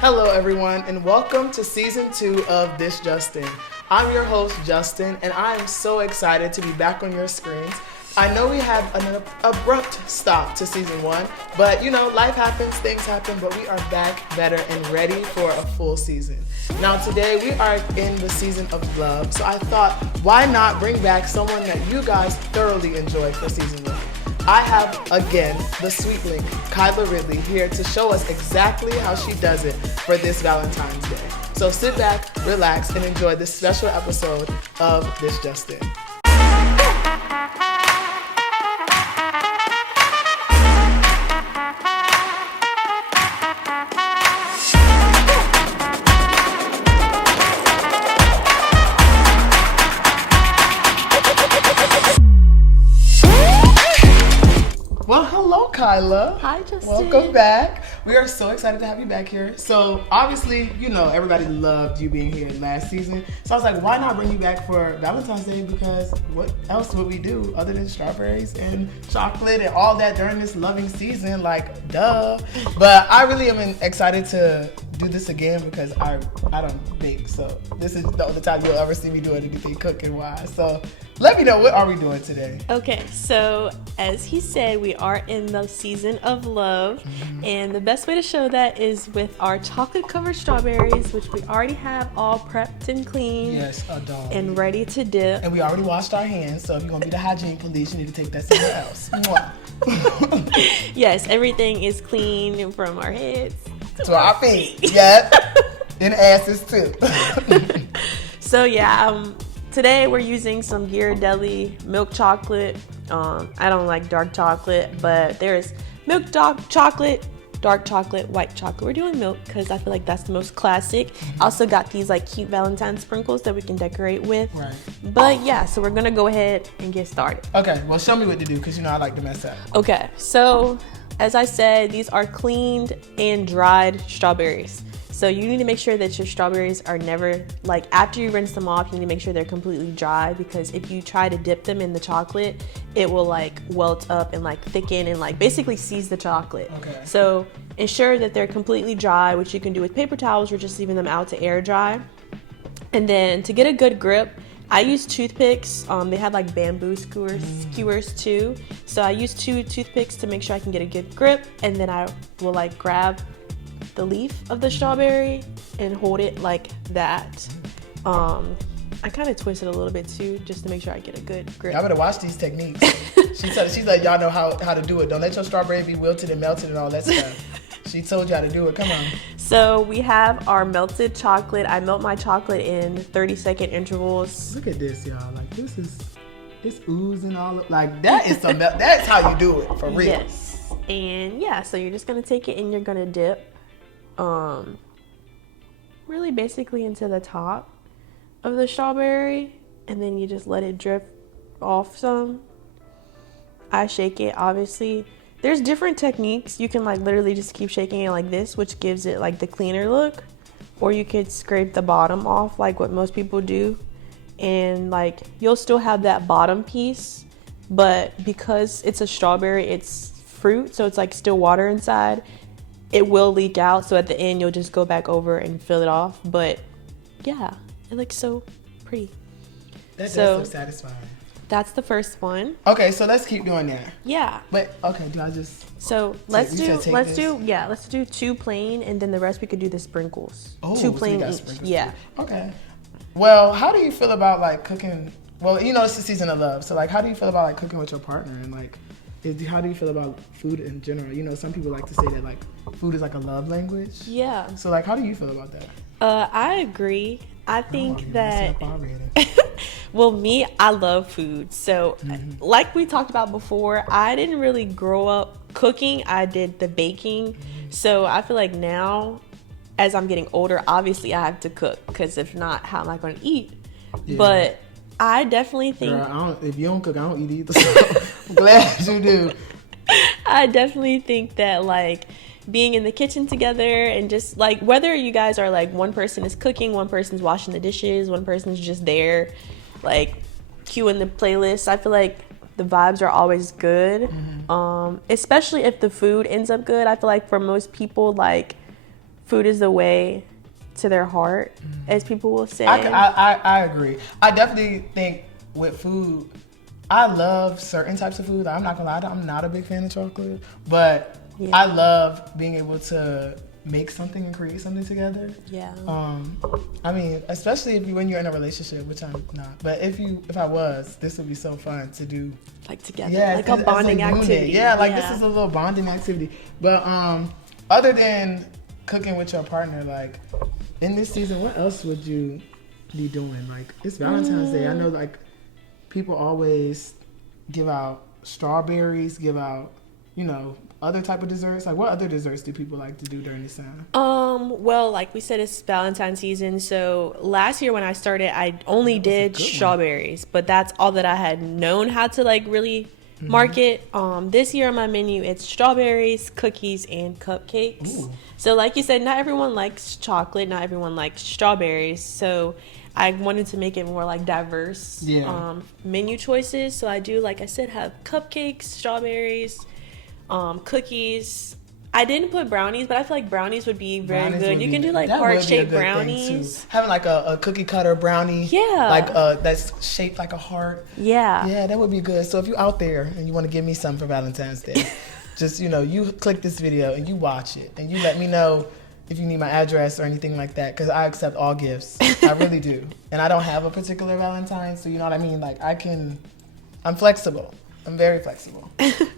Hello, everyone, and welcome to Season 2 of This Justin. I'm your host, Justin, and I am so excited to be back on your screens. I know we had an abrupt stop to Season 1, but life happens, things happen, but we are back better and ready for a full season. Now, today we are in the season of love, so I thought, why not bring back someone that you guys thoroughly enjoyed for Season 1? I have, again, the sweet link, Kyla Ridley, here to show us exactly how she does it for this Valentine's Day. So sit back, relax, and enjoy this special episode of This Justin. Well, hello, Kyla. Hi, Justin. Welcome back. We are so excited to have you back here. So, obviously, everybody loved you being here last season. So, I was like, why not bring you back for Valentine's Day? Because what else would we do other than strawberries and chocolate and all that during this loving season? Like, duh. But I really am excited to do this again because I don't bake. So, this is the only time you'll ever see me doing anything cooking-wise. So, let me know, what are we doing today? Okay, so as he said, we are in the season of love, and the best way to show that is with our chocolate-covered strawberries, which we already have all prepped and clean. Yes, adorable. And ready to dip. And we already washed our hands, so if you're going to be the hygiene police, you need to take that somewhere else. Mwah. Yes, everything is clean from our heads to our feet. Yep. And asses, too. So, yeah, today we're using some Ghirardelli milk chocolate. I don't like dark chocolate, but there's milk chocolate, dark chocolate, white chocolate. We're doing milk because I feel like that's the most classic. Also got these like cute Valentine sprinkles that we can decorate with. Right. But yeah, so we're gonna go ahead and get started. Okay, well show me what to do because I like to mess up. Okay, so as I said, these are cleaned and dried strawberries. So you need to make sure that your strawberries are never, like after you rinse them off, you need to make sure they're completely dry, because if you try to dip them in the chocolate, it will like welt up and like thicken and like basically seize the chocolate. Okay. So ensure that they're completely dry, which you can do with paper towels or just leaving them out to air dry. And then to get a good grip, I use toothpicks. They have like bamboo skewers too. So I use 2 toothpicks to make sure I can get a good grip, and then I will like grab the leaf of the strawberry and hold it like that. I kind of twist it a little bit too, just to make sure I get a good grip. Y'all better watch these techniques. She's like, y'all know how to do it. Don't let your strawberry be wilted and melted and all that stuff. She told you how to do it. Come on. So we have our melted chocolate. I melt my chocolate in 30-second intervals. Look at this, y'all. Like it's oozing all up. Like that is some melt. That's how you do it for real. Yes. And yeah, so you're just gonna take it and you're gonna dip really basically into the top of the strawberry, and then you just let it drip off some. I shake it, obviously. There's different techniques. You can like literally just keep shaking it like this, which gives it like the cleaner look, or you could scrape the bottom off like what most people do, and like you'll still have that bottom piece, but because it's a strawberry, it's fruit, so it's like still water inside, it will leak out. So at the end you'll just go back over and fill it off. But yeah, it looks so pretty. That does so satisfying. That's the first one. Okay, so let's keep doing that. Yeah. But okay, do I just? So let's do 2 plain, and then the rest we could do the sprinkles. Oh, 2 plain so each. Yeah. Okay. Well, how do you feel about like cooking? Well, it's the season of love. So like, how do you feel about like cooking with your partner, and like, how do you feel about food in general? Some people like to say that like food is like a love language. Yeah. So like, how do you feel about that? I agree. I think that well, me, I love food. So like we talked about before, I didn't really grow up cooking. I did the baking. So I feel like now, as I'm getting older, obviously I have to cook, because if not, how am I going to eat? Yeah. But I definitely think... Girl, if you don't cook, I don't eat either. So I'm glad you do. I definitely think that like being in the kitchen together, and just like whether you guys are like one person is cooking, one person's washing the dishes, one person's just there like cueing the playlist, I feel like the vibes are always good. Especially if the food ends up good. I feel like for most people, like food is the way to their heart, as people will say. I agree. I definitely think with food, I love certain types of food. I'm not gonna lie, I'm not a big fan of chocolate, but I love being able to make something and create something together. Yeah. I mean, especially when you're in a relationship, which I'm not. But if I was, this would be so fun to do. Like together, like a bonding activity. Yeah, like this is a little bonding activity. But other than cooking with your partner, like in this season, what else would you be doing? Like it's Valentine's Day. I know like people always give out strawberries, give out, other type of desserts. Like what other desserts do people like to do during this time? Well, like we said, it's Valentine's season. So last year when I started, I only did strawberries, but that's all that I had known how to like really market. This year on my menu, it's strawberries, cookies, and cupcakes. Ooh. So like you said, not everyone likes chocolate, not everyone likes strawberries. So I wanted to make it more like diverse menu choices. So I do, like I said, have cupcakes, strawberries, cookies. I didn't put brownies, but I feel like brownies would be very good. You can do like heart-shaped brownies. Having like a cookie cutter brownie. Yeah. Like that's shaped like a heart. Yeah. Yeah, that would be good. So if you're out there and you want to give me something for Valentine's Day, just, you click this video and you watch it and you let me know if you need my address or anything like that, because I accept all gifts. I really do. And I don't have a particular Valentine, so you know what I mean? Like I'm flexible. I'm very flexible.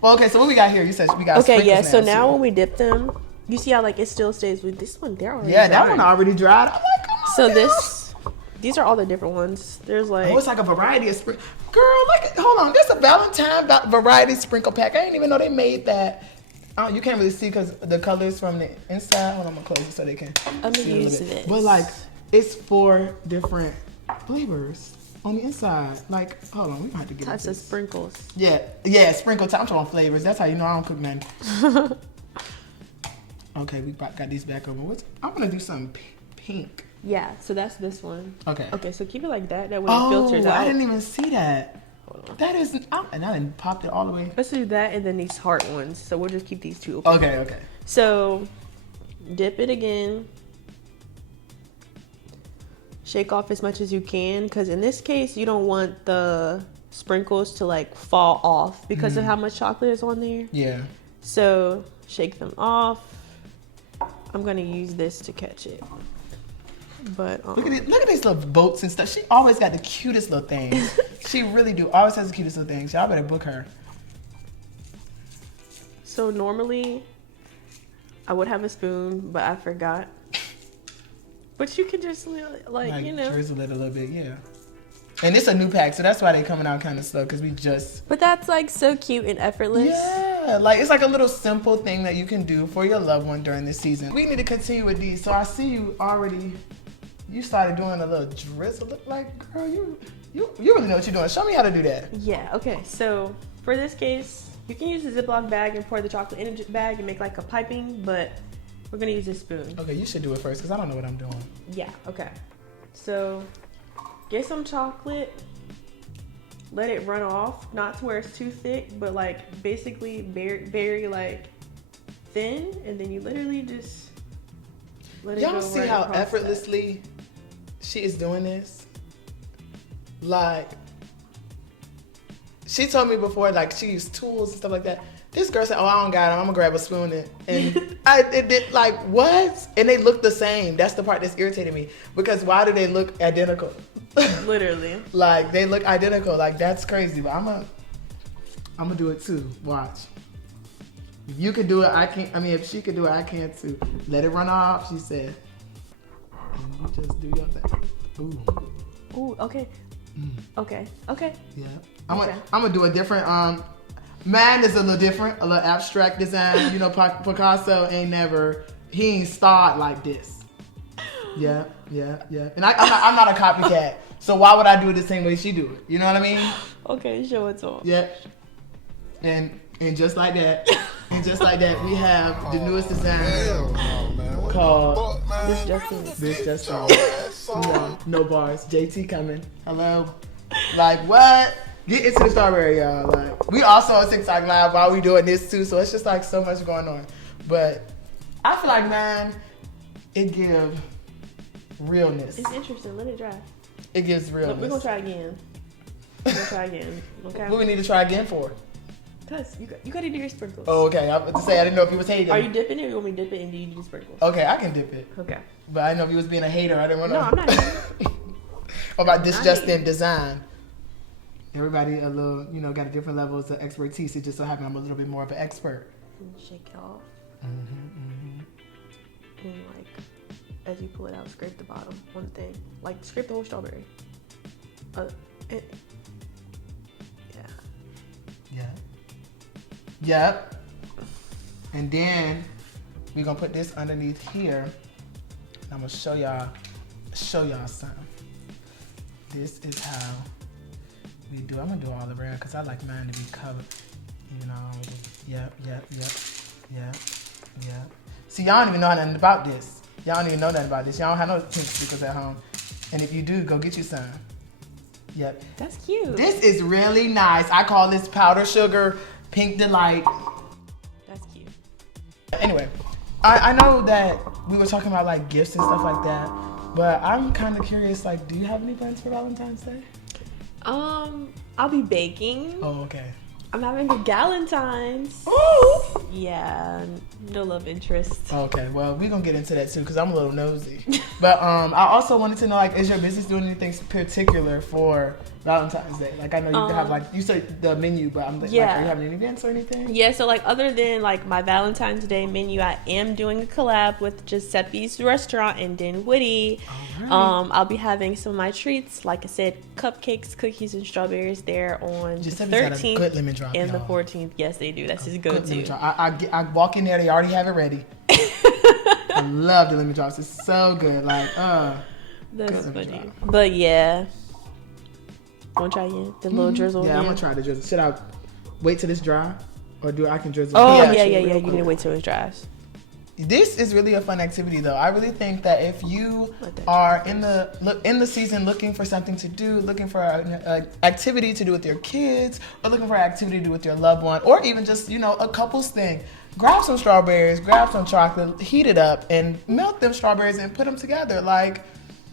Well, okay, so what we got here? You said we got sprinkles now. So now when we dip them, you see how like it still stays with this one. They're already dried. That one already dried. I'm like, come on. So these are all the different ones. There's like it's like a variety of sprinkles. Girl, hold on. There's a Valentine variety sprinkle pack. I didn't even know they made that. You can't really see because the colors from the inside. Hold on, I'm gonna close it so they can. I'm gonna use this. But like, it's 4 different flavors on the inside. Like, hold on, we might have to get types of sprinkles. Yeah, sprinkle type. I'm talking about flavors. That's how you know I don't cook nothing. Okay, we got these back over. I'm gonna do something pink. Yeah, so that's this one. Okay. Okay, so keep it like that. That way it filters out. I didn't even see that. That is, and I didn't pop it all the way. Let's do that and then these heart ones. So we'll just keep these two open. Okay. So dip it again. Shake off as much as you can, because in this case you don't want the sprinkles to like fall off because of how much chocolate is on there. Yeah. So shake them off. I'm gonna use this to catch it. But look at these little boats and stuff. She always got the cutest little things. She really do. Always has the cutest little things. Y'all better book her. So normally I would have a spoon, but I forgot. But you can just like drizzle it a little bit, yeah. And it's a new pack, so that's why they coming out kind of slow, because we just. But that's like so cute and effortless. Yeah, like it's like a little simple thing that you can do for your loved one during this season. We need to continue with these. So I see you already. You started doing a little drizzle. Look like, girl, you really know what you're doing. Show me how to do that. Yeah. Okay. So for this case, you can use a Ziploc bag and pour the chocolate in a bag and make like a piping, but we're gonna use a spoon. Okay, you should do it first because I don't know what I'm doing. Yeah. Okay. So get some chocolate. Let it run off, not to where it's too thick, but like basically very like thin, and then you literally just let it go. Y'all see right how across effortlessly she is doing this? Like, she told me before, like she used tools and stuff like that. This girl said, "Oh, I don't got it. I'm gonna grab a spoon," and it did like what? And they look the same. That's the part that's irritating me, because why do they look identical? Literally. Like they look identical. Like that's crazy. But I'm gonna do it too. Watch. If you could do it, I can. I mean, if she could do it, I can too. Let it run off, she said. And you just do your thing. Ooh. Okay. Okay. Yeah. I'm gonna do a different. Mine is a little different, a little abstract design. You know, Picasso he ain't starred like this. Yeah. And I'm not a copycat, so why would I do it the same way she do it? You know what I mean? Okay, show it to him. Yeah. And just like that, we have the newest design called This Justin. No bars. JT coming. Hello. Like what? Get into the strawberry, y'all. Like we also on TikTok Live while we doing this too, so it's just like so much going on. But I feel like, man, it gives realness. It's interesting. Let it dry. It gives realness. Look, we're gonna try again. Okay. What we need to try again for? Cause you gotta do your sprinkles. Oh, okay. I was about to say I didn't know if you was hating. Are you dipping it or you want me to dip it and do you do sprinkles? Okay, I can dip it. Okay. But I didn't know if you was being a hater. I didn't want to. No, I'm not hating. About this just in design. Everybody a little, got different levels of expertise. It just so happened I'm a little bit more of an expert. And shake it off. Mm-hmm. And like, as you pull it out, scrape the bottom on the thing. Like, scrape the whole strawberry. Yeah. Yep. And then we're gonna put this underneath here. And I'm gonna show y'all something. This is how we do. I'm gonna do all around because I like mine to be covered. Yep. See, y'all don't even know nothing about this. Y'all don't even know nothing about this. Y'all don't have no pink sprinkles at home. And if you do, go get you some. Yep. That's cute. This is really nice. I call this powder sugar pink delight. That's cute. Anyway, I know that we were talking about like gifts and stuff like that, but I'm kind of curious. Like, do you have any plans for Valentine's Day? I'll be baking. Oh, okay. I'm having a Galentine's. Ooh. Yeah, no love interest. Okay, well, we're gonna get into that too because I'm a little nosy. But I also wanted to know, like, is your business doing anything particular for Valentine's Day? Like, I know you can have, like, you said the menu, but I'm like, are you having any events or anything? Yeah, so like other than like my Valentine's Day menu, I am doing a collab with Giuseppe's Restaurant in Dinwiddie. Right. I'll be having some of my treats, like I said, cupcakes, cookies, and strawberries there on the 13th good lemon drop, and y'all. the 14th. Yes, they do. That's his go-to. I walk in there, they already have it ready. I love the lemon drops. It's so good. Like, that's funny. But yeah. Want to try again? The little drizzle? Yeah, I'm going to try the drizzle. Should I wait till it's dry? Or I can drizzle? Oh, yeah. You need to wait till it dries. This is really a fun activity, though. I really think that if you are in the season looking for something to do, looking for an activity to do with your kids, or looking for an activity to do with your loved one, or even just, a couples thing, grab some strawberries, grab some chocolate, heat it up, and melt them strawberries and put them together. Like,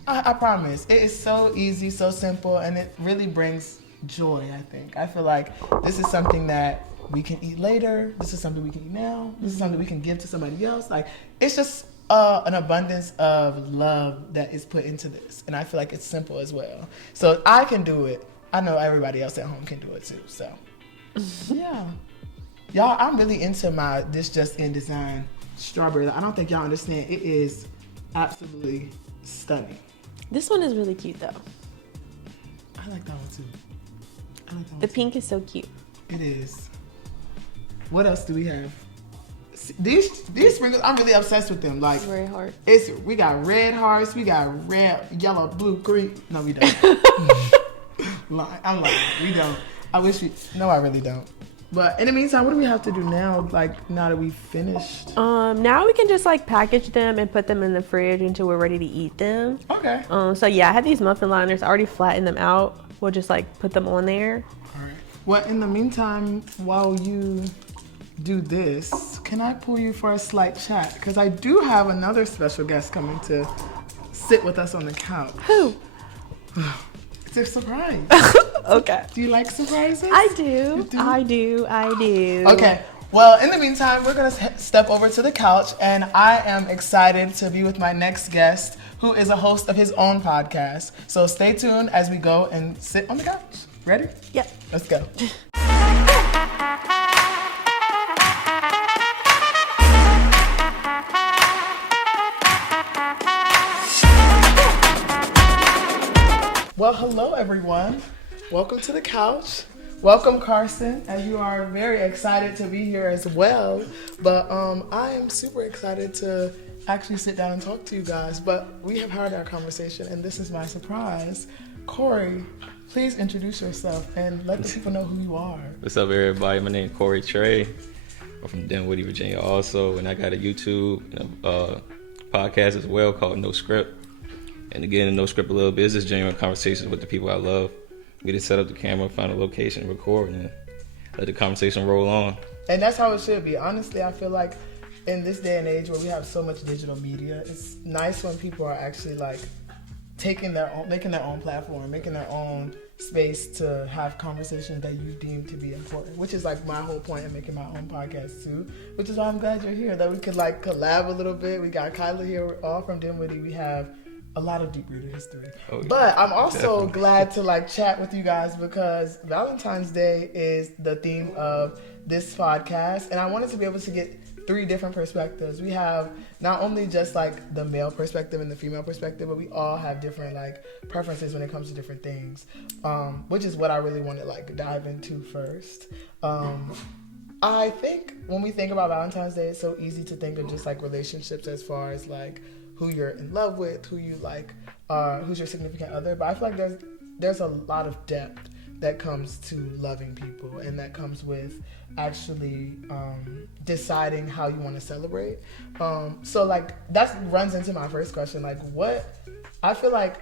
I promise. It is so easy, so simple, and it really brings joy, I think. I feel like this is something that we can eat later. This is something we can eat now. This is something we can give to somebody else. Like, it's just an abundance of love that is put into this. And I feel like it's simple as well. So I can do it. I know everybody else at home can do it too. So, yeah. Y'all, I'm really into my This Just In design strawberry. I don't think y'all understand. It is absolutely stunning. This one is really cute, though. I like that one too. The pink is so cute. It is. What else do we have? These sprinkles, I'm really obsessed with them. Like, red heart. We got red hearts. We got red, yellow, blue, green. No, we don't. I'm lying. We don't. I really don't. But in the meantime, what do we have to do now? Like, now that we've finished? Now we can just like package them and put them in the fridge until we're ready to eat them. Okay. So yeah, I had these muffin liners. I already flattened them out. We'll just like put them on there. All right. Well, in the meantime, while you do this, can I pull you for a slight chat? Because I do have another special guest coming to sit with us on the couch. Who? It's a surprise. Okay. Do you like surprises? I do. I do. Okay. Well, in the meantime, we're going to step over to the couch, and I am excited to be with my next guest, who is a host of his own podcast. So stay tuned as we go and sit on the couch. Ready? Yep. Let's go. Well, hello, everyone. Welcome to the couch. Welcome, Carson, as you are very excited to be here as well. But I am super excited to actually sit down and talk to you guys. But we have had our conversation, and this is my surprise. Cory, please introduce yourself and let the people know who you are. What's up, everybody? My name is Cory Trey. I'm from Dinwiddie, Virginia also, and I got a YouTube podcast as well called No Script. And again, in No Script a little bit, it's just genuine conversations with the people I love. We just set up the camera, find a location, record, and let the conversation roll on. And that's how it should be. Honestly, I feel like in this day and age where we have so much digital media, it's nice when people are actually like making their own platform, making their own space to have conversations that you deem to be important, which is like my whole point in making my own podcast too, which is why I'm glad you're here, that we could like collab a little bit. We got Kyla here, we're all from Dinwiddie. We have a lot of deep-rooted history. Oh, yeah. But I'm also definitely glad to like chat with you guys because Valentine's Day is the theme of this podcast, and I wanted to be able to get 3 different perspectives. We have not only just like the male perspective and the female perspective, but we all have different like preferences when it comes to different things, which is what I really want to like dive into first. I think when we think about Valentine's Day, it's so easy to think of just like relationships as far as like who you're in love with, who you like, who's your significant other. But I feel like there's a lot of depth that comes to loving people, and that comes with actually deciding how you want to celebrate. So like that runs into my first question, like I feel like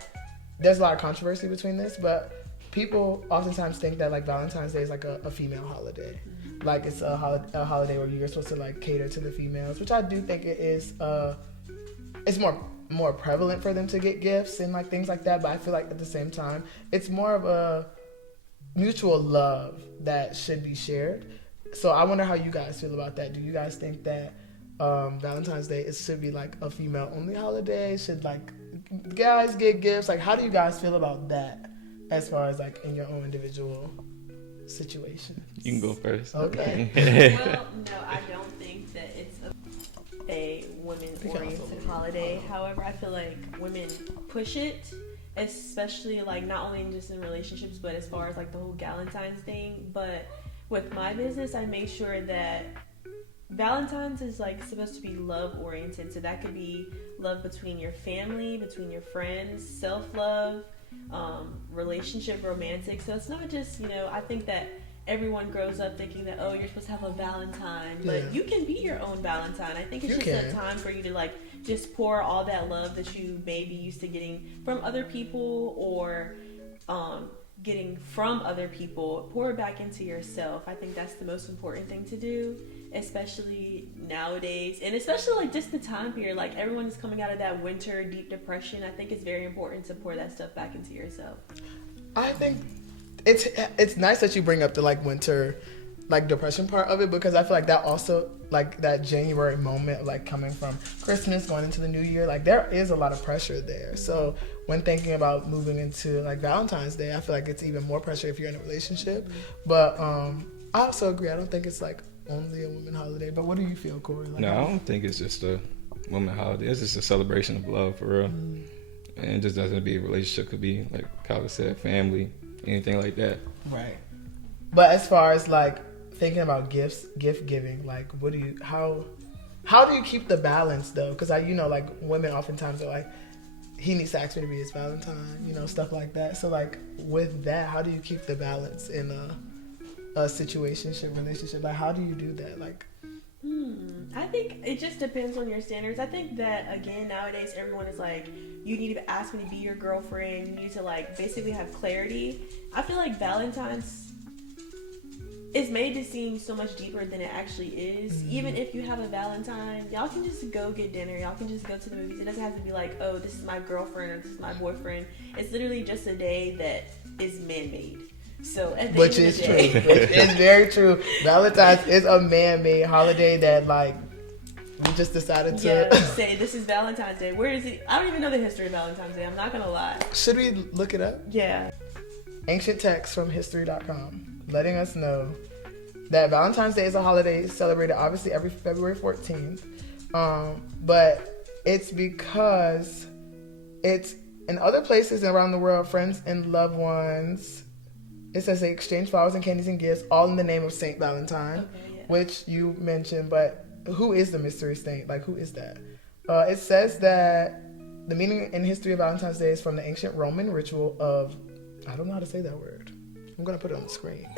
there's a lot of controversy between this, but people oftentimes think that like Valentine's Day is like a female holiday. Like it's a holiday where you're supposed to like cater to the females, which I do think it is. It's more prevalent for them to get gifts and like things like that, but I feel like at the same time it's more of a mutual love that should be shared. So I wonder how you guys feel about that. Do you guys think that Valentine's Day should be like a female only holiday? Should like guys get gifts? Like how do you guys feel about that as far as like in your own individual situation? You can go first. Okay. Well, no, I don't think that it's a women-oriented holiday. However, I feel like women push it, especially like not only just in relationships, but as far as like the whole Valentine's thing. But with my business, I make sure that Valentine's is like supposed to be love-oriented. So that could be love between your family, between your friends, self-love, relationship, romantic. So it's not just, I think that everyone grows up thinking that, you're supposed to have a Valentine, but you can be your own Valentine. I think it's a time for you to like just pour all that love that you may be used to getting from other people or getting from other people, pour it back into yourself. I think that's the most important thing to do, especially nowadays, and especially like just the time period. Like everyone is coming out of that winter deep depression. I think it's very important to pour that stuff back into yourself. I think it's nice that you bring up the like winter like depression part of it, because I feel like that also like that January moment, like coming from Christmas going into the new year, like there is a lot of pressure there. So when thinking about moving into like Valentine's Day, I feel like it's even more pressure if you're in a relationship. But I also agree, I don't think it's like only a women holiday. But what do you feel, Cory? Like, no, I don't think it's just a women holiday. It's just a celebration of love for real. And it just doesn't be a relationship. It could be like Kyla said, family, anything like that. Right. But as far as like thinking about gift giving, like how do you keep the balance though? Because like women oftentimes are like, he needs to ask me to be his Valentine, stuff like that. So like with that, how do you keep the balance in a situationship, relationship? Like how do you do that? Like I think it just depends on your standards. I think that again nowadays everyone is like, you need to ask me to be your girlfriend. You need to like basically have clarity. I feel like Valentine's is made to seem so much deeper than it actually is. Even if you have a Valentine, y'all can just go get dinner. Y'all can just go to the movies. It doesn't have to be like, oh, this is my girlfriend or this is my boyfriend. It's literally just a day that is man-made. So at the which end is of the day, true. Which is very true. Valentine's is a man-made holiday that like we just decided to say this is Valentine's Day. Where is it? I don't even know the history of Valentine's Day. I'm not gonna lie. Should we look it up? Yeah. Ancient text from history.com letting us know that Valentine's Day is a holiday celebrated obviously every February 14th. But it's because it's in other places around the world, friends and loved ones, it says they exchange flowers and candies and gifts, all in the name of Saint Valentine, which you mentioned. But who is the mystery saint? Like, who is that? It says that the meaning and history of Valentine's Day is from the ancient Roman ritual of, I don't know how to say that word. I'm going to put it on the screen.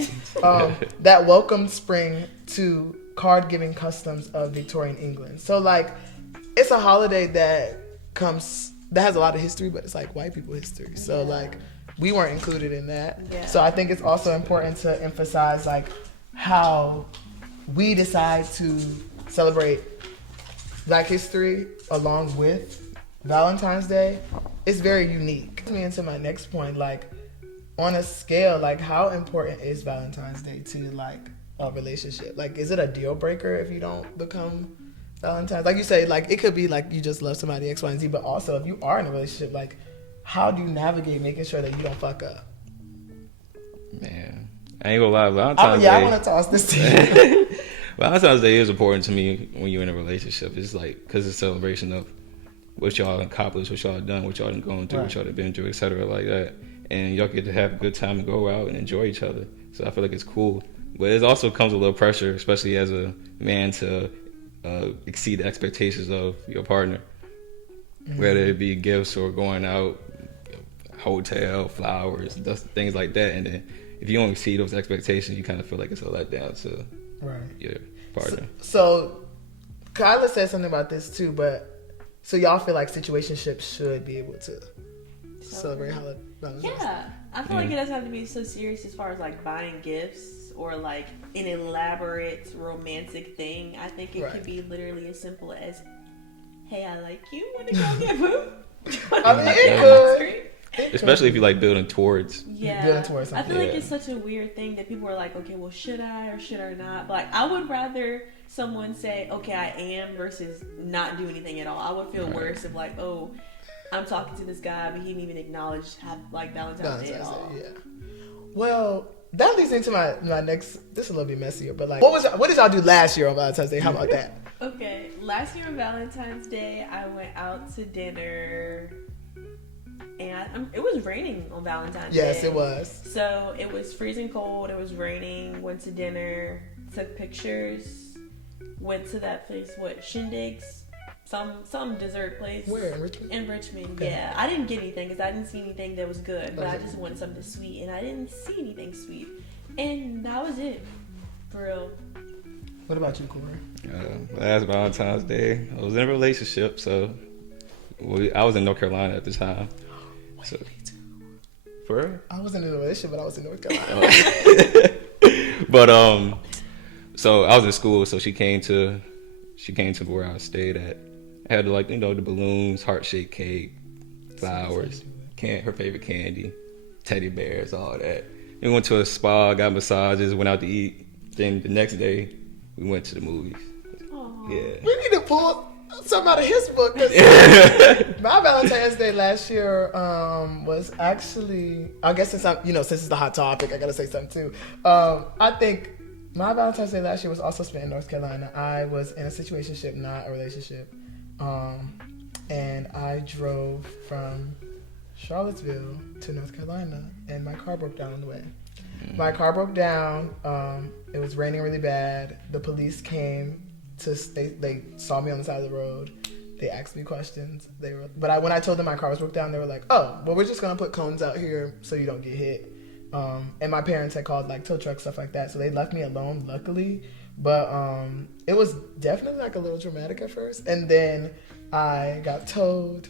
That welcomed spring to card-giving customs of Victorian England. So, like, it's a holiday that has a lot of history, but it's like white people history. So, like, we weren't included in that. Yeah. So I think it's also important to emphasize, like, how we decide to celebrate Black History along with Valentine's Day is very unique. Me into my next point, like on a scale, like how important is Valentine's Day to like a relationship? Like, is it a deal breaker if you don't become Valentine's? Like you say, like it could be like you just love somebody X, Y, and Z, but also if you are in a relationship, like how do you navigate making sure that you don't fuck up? Man, I ain't gonna lie, Valentine's Day. I want to toss this to you. Valentine's Day is important to me when you're in a relationship. It's like, because it's a celebration of what y'all accomplished, what y'all done, what y'all done gone through, what y'all done been through, etc. like that. And y'all get to have a good time and go out and enjoy each other. So I feel like it's cool. But it also comes with a little pressure, especially as a man, to exceed the expectations of your partner. Mm-hmm. Whether it be gifts or going out, hotel, flowers, things like that. And then if you don't exceed those expectations, you kind of feel like it's a letdown to your partner. So Kyla said something about this too, but so y'all feel like situationships should be able to celebrate holidays? Yeah, I feel like it doesn't have to be so serious as far as like buying gifts or like an elaborate romantic thing. I think it could be literally as simple as, "Hey, I like you. Want to go get food?" I mean, it could. Especially if you like building towards. Yeah. Building towards I something. feel like it's such a weird thing that people are like, okay, well, should I or should I not? But like, I would rather someone say, okay, I am, versus not do anything at all. I would feel worse if like, oh, I'm talking to this guy, but he didn't even acknowledge like Valentine's Day at all. Yeah. Well, that leads into my next. This is a little bit messier, but like, what did y'all do last year on Valentine's Day? How about that? Okay, last year on Valentine's Day, I went out to dinner. And it was raining on Valentine's Day. Yes, it was. So it was freezing cold. It was raining. Went to dinner. Took pictures. Went to that place. What, Shindigs? Some dessert place. Where, in Richmond? In Richmond, okay. yeah. I didn't get anything because I didn't see anything that was good. But I just wanted something sweet, and I didn't see anything sweet. And that was it, for real. What about you, Cory? Last Valentine's Day, I was in a relationship, so I was in North Carolina at the time. So, for I wasn't in a relationship, but I was in North Carolina. But so I was in school, so she came to where I stayed at. I had like, the balloons, heart-shaped cake, flowers, her favorite candy, teddy bears, all that. We went to a spa, got massages, went out to eat. Then the next day, we went to the movies. Aww. Yeah. We need to pull something out of his book. My Valentine's Day last year was actually, I guess since it's the hot topic, I gotta say something too. I think my Valentine's Day last year was also spent in North Carolina. I was in a situationship, not a relationship, and I drove from Charlottesville to North Carolina, and my car broke down on the way. My car broke down. It was raining really bad. The police came. They saw me on the side of the road. They asked me questions. When I told them my car was broke down, they were like, "Oh, well, we're just gonna put cones out here so you don't get hit." And my parents had called like tow trucks, stuff like that, so they left me alone, luckily. But it was definitely like a little dramatic at first, and then I got towed.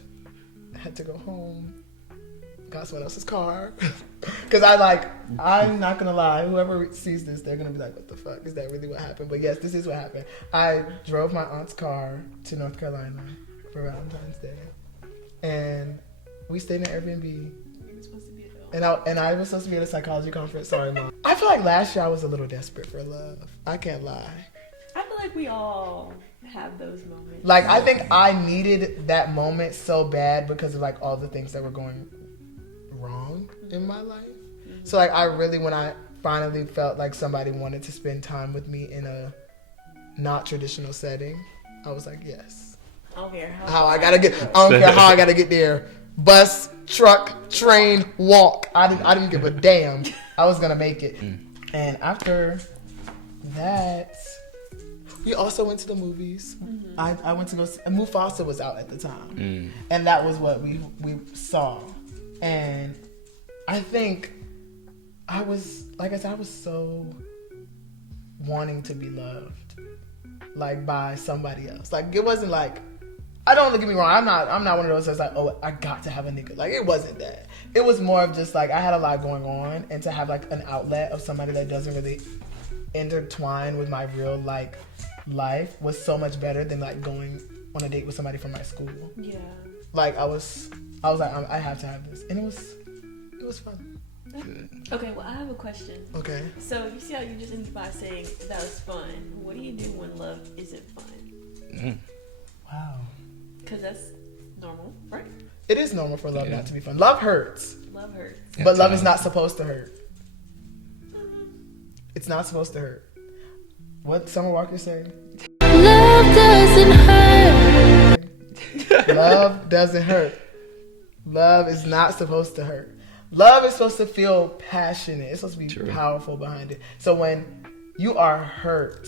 I had to go home. Got someone else's car. Because I'm not going to lie, whoever sees this, they're going to be like, what the fuck? Is that really what happened? But yes, this is what happened. I drove my aunt's car to North Carolina for Valentine's Day. And we stayed in an Airbnb. You were supposed to be adult. And I was supposed to be at a psychology conference. Sorry, Mom. I feel like last year I was a little desperate for love. I can't lie. I feel like we all have those moments. Like, I think I needed that moment so bad because of like all the things that were going wrong in my life. So like when I finally felt like somebody wanted to spend time with me in a not traditional setting, I was like, yes. I don't care I don't care how I gotta get there. Bus, truck, train, walk. I didn't give a damn. I was gonna make it. And after that, we also went to the movies. Mm-hmm. I went to go see, Mufasa was out at the time. And that was what we saw. And I think I was so wanting to be loved, like by somebody else. Like it wasn't like, don't get me wrong, I'm not one of those that's like, oh, I got to have a nigga. Like it wasn't that. It was more of just like I had a lot going on, and to have like an outlet of somebody that doesn't really intertwine with my real like life was so much better than like going on a date with somebody from my school. Yeah. Like I was like, I have to have this, and it was fun. Okay, well, I have a question. Okay. So you see how you just ended by saying that was fun. What do you do when love isn't fun? Wow. Because that's normal, right? It is normal for love not to be fun. Love hurts. Love hurts. But love is not supposed to hurt. It's not supposed to hurt. What Summer Walker say? Love doesn't hurt. Love doesn't hurt. Love is not supposed to hurt. Love is supposed to feel passionate. It's supposed to be powerful behind it. So when you are hurt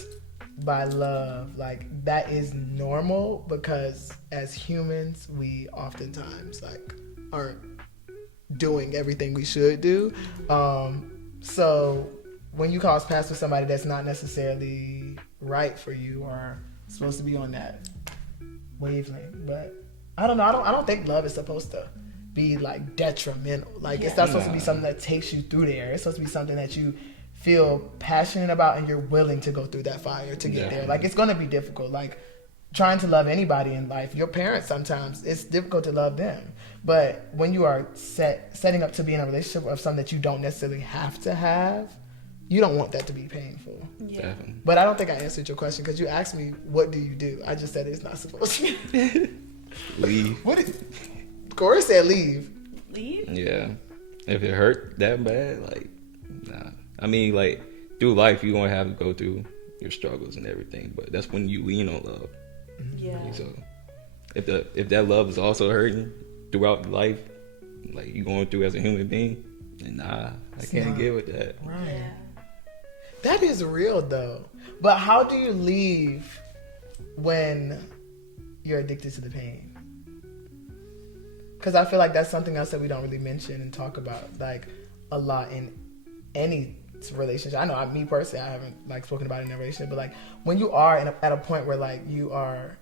by love, like that is normal because as humans, we oftentimes like aren't doing everything we should do. So when you cross paths with somebody that's not necessarily right for you or supposed to be on that wavelength, but I don't know. I don't think love is supposed to be like detrimental. Like it's not supposed to be something that takes you through there. It's supposed to be something that you feel passionate about and you're willing to go through that fire to get there. Like it's going to be difficult. Like trying to love anybody in life, your parents sometimes, it's difficult to love them. But when you are setting up to be in a relationship of something that you don't necessarily have to have, you don't want that to be painful. Yeah. But I don't think I answered your question because you asked me, what do you do? I just said it's not supposed to. Leave. Cory said leave. Leave? Yeah. If it hurt that bad, like, nah. I mean, like, through life, you're going to have to go through your struggles and everything. But that's when you lean on love. Yeah. So if that love is also hurting throughout life, like you going through as a human being, then nah, I can't get with that. Right. Yeah. That is real though. But how do you leave when you're addicted to the pain? Because I feel like that's something else that we don't really mention and talk about like a lot in any relationship. I know me personally, I haven't like spoken about it in a relationship, but like when you are at a point where like you are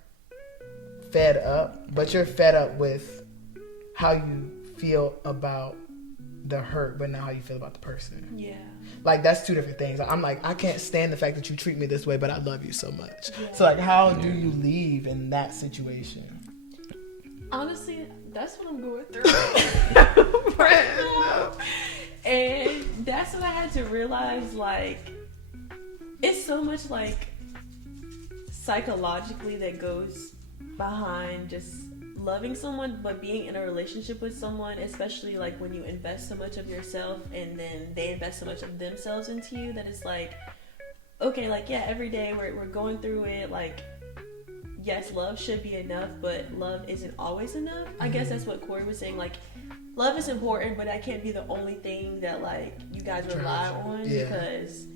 fed up, but you're fed up with how you feel about the hurt, but not how you feel about the person. Yeah. Like that's two different things. I'm like, I can't stand the fact that you treat me this way, but I love you so much. Yeah. So like, how do you leave in that situation? Honestly, that's what I'm going through right now. And that's what I had to realize, like, it's so much like psychologically that goes behind just loving someone, but being in a relationship with someone, especially like when you invest so much of yourself and then they invest so much of themselves into you, that it's like, okay, like, yeah, every day we're going through it, like, yes, love should be enough, but love isn't always enough. I guess that's what Cory was saying, like, love is important, but that can't be the only thing that, like, you guys rely on, because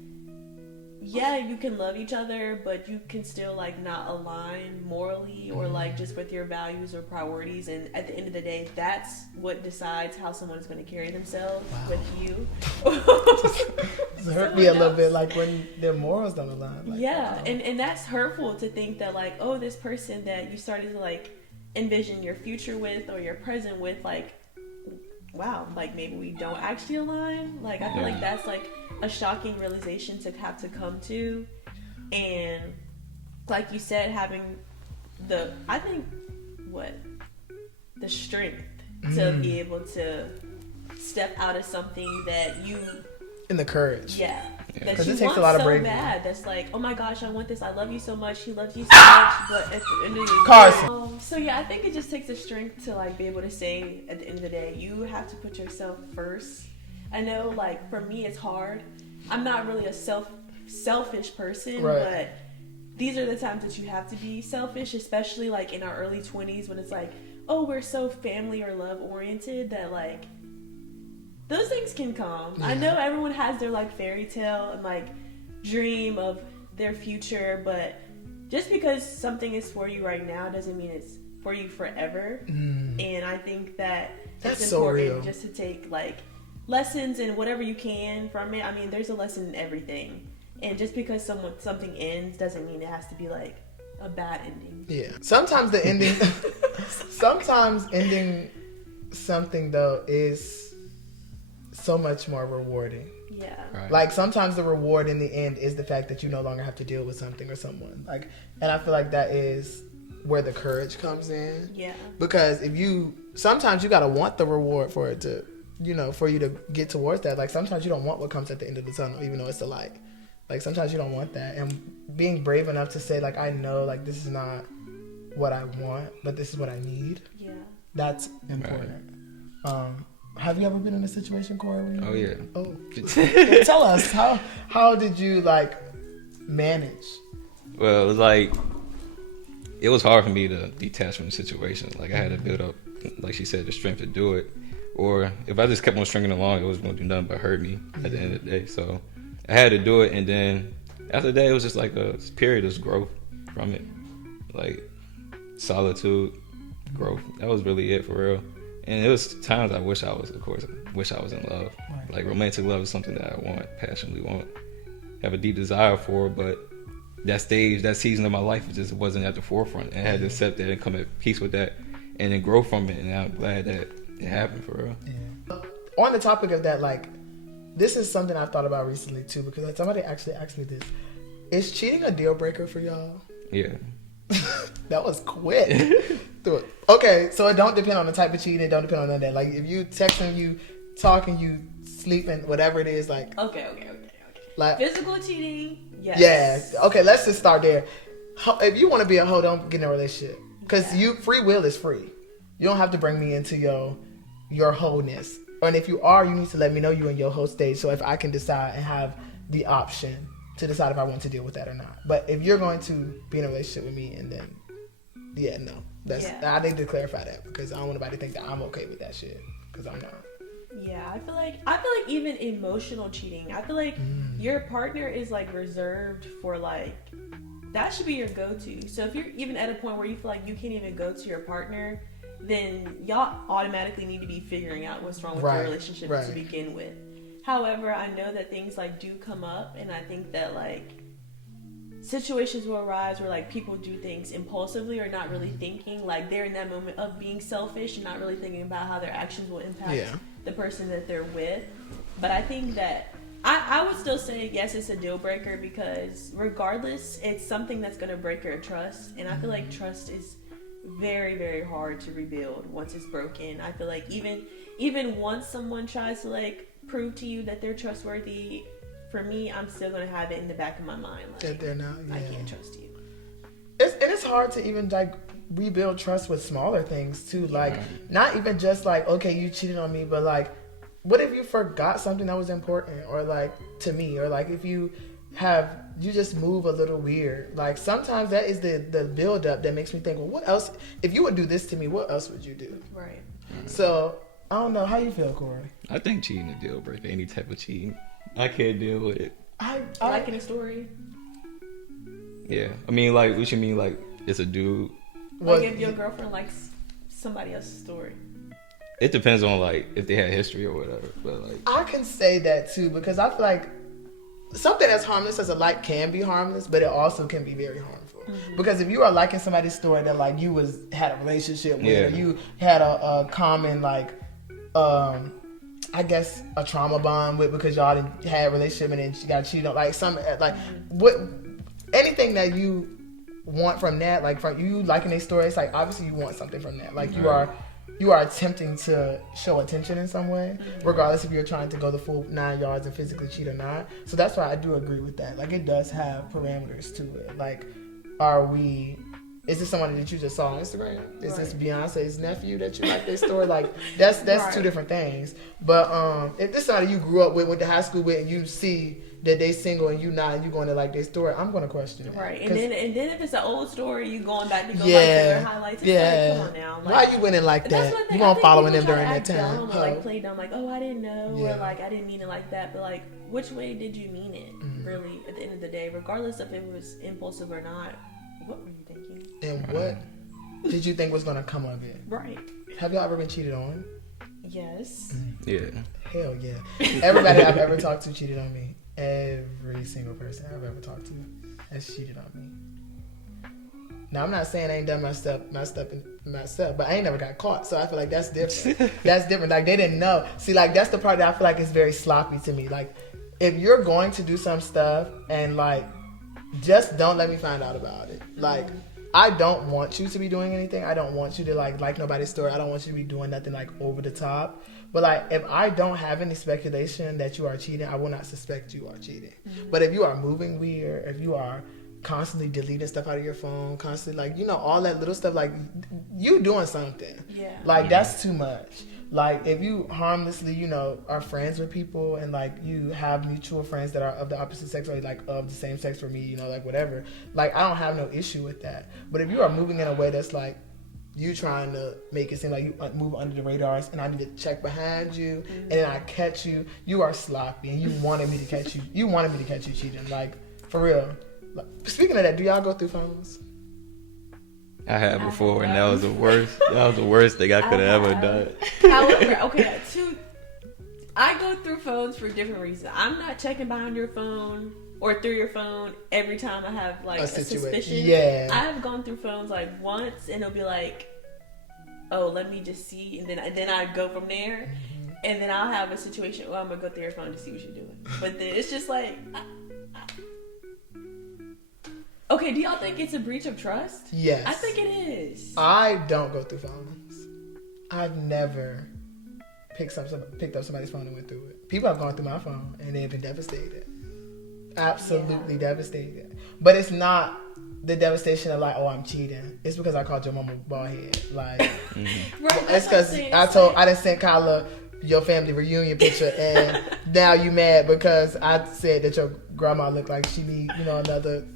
yeah, you can love each other, but you can still like not align morally or like just with your values or priorities. And at the end of the day, that's what decides how someone is going to carry themselves with you. It hurt me a little bit, like when their morals don't align. Like, and that's hurtful to think that like, oh, this person that you started to like envision your future with or your present with, like, wow, like maybe we don't actually align. Like I feel like that's like a shocking realization to have to come to. And like you said, having the strength to be able to step out of something that you, and the courage, that you it takes a lot of bravery. Bad, that's like, oh my gosh, I want this, I love you so much, he loves you so much, but at the end of the day, so yeah, I think it just takes a strength to like be able to say at the end of the day, you have to put yourself first. I know, like, for me it's hard. I'm not really a selfish person, but these are the times that you have to be selfish, especially like in our early 20s when it's like, oh, we're so family or love oriented that like those things can come. I know everyone has their like fairy tale and like dream of their future, but just because something is for you right now doesn't mean it's for you forever. And I think that it's important just to take like lessons and whatever you can from it. I mean, there's a lesson in everything, and just because something ends doesn't mean it has to be like a bad ending. Yeah, sometimes the ending sometimes ending something though is so much more rewarding. Like sometimes the reward in the end is the fact that you no longer have to deal with something or someone, like, and I feel like that is where the courage comes in. Yeah. Because sometimes you gotta want the reward for it to, for you to get towards that. Like sometimes you don't want what comes at the end of the tunnel, even though it's the light. Like sometimes you don't want that. And being brave enough to say, like, I know, like, this is not what I want, but this is what I need. Yeah. That's important. Right. Have you ever been in a situation, Cory? Oh yeah. Oh, tell us how did you like manage? Well, it was hard for me to detach from the situation. Like I had to build up, like she said, the strength to do it. Or if I just kept on stringing along, it was going to do nothing but hurt me at the end of the day. So I had to do it, and then after that, it was just like a period of growth from it, like solitude, growth. That was really it for real. And it was times I wish I was in love. Right. Like romantic love is something that I want, passionately want, have a deep desire for, but that season of my life just wasn't at the forefront. And I had to accept that and come at peace with that and then grow from it. And I'm glad that it happened for real. Yeah. On the topic of that, like, this is something I've thought about recently too, because somebody actually asked me this. Is cheating a deal breaker for y'all? Yeah. That was quick. Okay, so it don't depend on the type of cheating. It don't depend on none of that. Like, if you texting, you talking, you sleeping, whatever it is, like... Okay. Like, physical cheating, yes. Yeah. Okay, let's just start there. If you want to be a hoe, don't get in a relationship. Because free will is free. You don't have to bring me into your wholeness. And if you are, you need to let me know you in your whole stage, so if I can decide and have the option to decide if I want to deal with that or not. But if you're going to be in a relationship with me and then, no. I need to clarify that, because I don't want anybody to think that I'm okay with that shit, because I'm not. Yeah, I feel like even emotional cheating, I feel like your partner is like reserved for like, that should be your go-to. So if you're even at a point where you feel like you can't even go to your partner, then y'all automatically need to be figuring out what's wrong with your relationship to begin with. However, I know that things like do come up, and I think that like situations will arise where like people do things impulsively or not really thinking, like they're in that moment of being selfish and not really thinking about how their actions will impact the person that they're with. But I think that I would still say yes, it's a deal breaker, because regardless, it's something that's going to break your trust, and I feel like trust is very, very hard to rebuild once it's broken. I feel like even once someone tries to like prove to you that they're trustworthy, for me, I'm still gonna have it in the back of my mind, like, that they're not. Yeah. I can't trust you. It's hard to even like rebuild trust with smaller things too. Like, not even just like, okay, you cheated on me, but like, what if you forgot something that was important, or like to me, or like if you just move a little weird. Like sometimes that is the build up that makes me think, well, what else? If you would do this to me, what else would you do? Right. So I don't know. How you feel, Cory? I think cheating is a deal breaker. Any type of cheating, I can't deal with it. I like in a story. Yeah, I mean, like, what you mean, like, it's a dude? Like, if your girlfriend likes somebody else's story. It depends on, like, if they had history or whatever, but, like... I can say that, too, because I feel like something as harmless as a like can be harmless, but it also can be very harmful. Mm-hmm. Because if you are liking somebody's story that, like, you had a relationship with, or you had a common, like, I guess a trauma bond with, because y'all didn't had a relationship and then she got cheated on, like some, like what, anything that you want from that, like from you liking their story, it's like obviously you want something from that. Like you are attempting to show attention in some way, regardless if you're trying to go the full 9 yards and physically cheat or not. So that's why I do agree with that. Like it does have parameters to it. Like, is this somebody that you just saw on Instagram? Is this Beyonce's nephew that you like their story? Like that's two different things. But if this somebody you grew up with, went to high school with, and you see that they single and you not, and you going to like their story, I'm going to question it. Right. And then if it's an old story, you going back to go like their highlights. It's like, come on now. Like, why you winning like that? You weren't following them during that time. Like play dumb, like, oh, I didn't know, or like I didn't mean it like that. But like, which way did you mean it? Really, at the end of the day, regardless if it was impulsive or not. What were you thinking? And what did you think was going to come of it? Right. Have y'all ever been cheated on? Yes. Yeah. Hell yeah. Everybody I've ever talked to cheated on me. Every single person I've ever talked to has cheated on me. Now, I'm not saying I ain't done my stuff, but I ain't never got caught. So I feel like that's different. That's different. Like, they didn't know. See, like, that's the part that I feel like is very sloppy to me. Like, if you're going to do some stuff and, like, just don't let me find out about it. Like, I don't want you to be doing anything. I don't want you to like nobody's story. I don't want you to be doing nothing like over the top. But like, if I don't have any speculation that you are cheating, I will not suspect you are cheating. Mm-hmm. But if you are moving weird, if you are constantly deleting stuff out of your phone, constantly like, you know, all that little stuff, like you doing something. Yeah. Like that's too much. Like if you harmlessly, you know, are friends with people and like you have mutual friends that are of the opposite sex or like of the same sex for me, you know, like whatever. Like I don't have no issue with that. But if you are moving in a way that's like you trying to make it seem like you move under the radars and I need to check behind you and then I catch you, you are sloppy and you wanted me to catch you. You wanted me to catch you cheating. Like for real. Like, speaking of that, do y'all go through phones? I have before, and that was the worst. That was the worst thing I could have ever done. However, okay, I go through phones for different reasons. I'm not checking behind your phone or through your phone every time I have like a suspicion. Yeah, I have gone through phones like once, and it'll be like, oh, let me just see, and then I go from there, and then I'll have a situation. Well, I'm gonna go through your phone to see what you're doing, but then it's just like. Okay, do y'all think it's a breach of trust? Yes. I think it is. I don't go through phones. I've never picked up somebody's phone and went through it. People have gone through my phone and they've been devastated. Absolutely devastated. But it's not the devastation of like, oh, I'm cheating. It's because I called your mama bald head. Like, right, it's because I done sent Kyla your family reunion picture and now you mad because I said that your grandma looked like she need, you know, another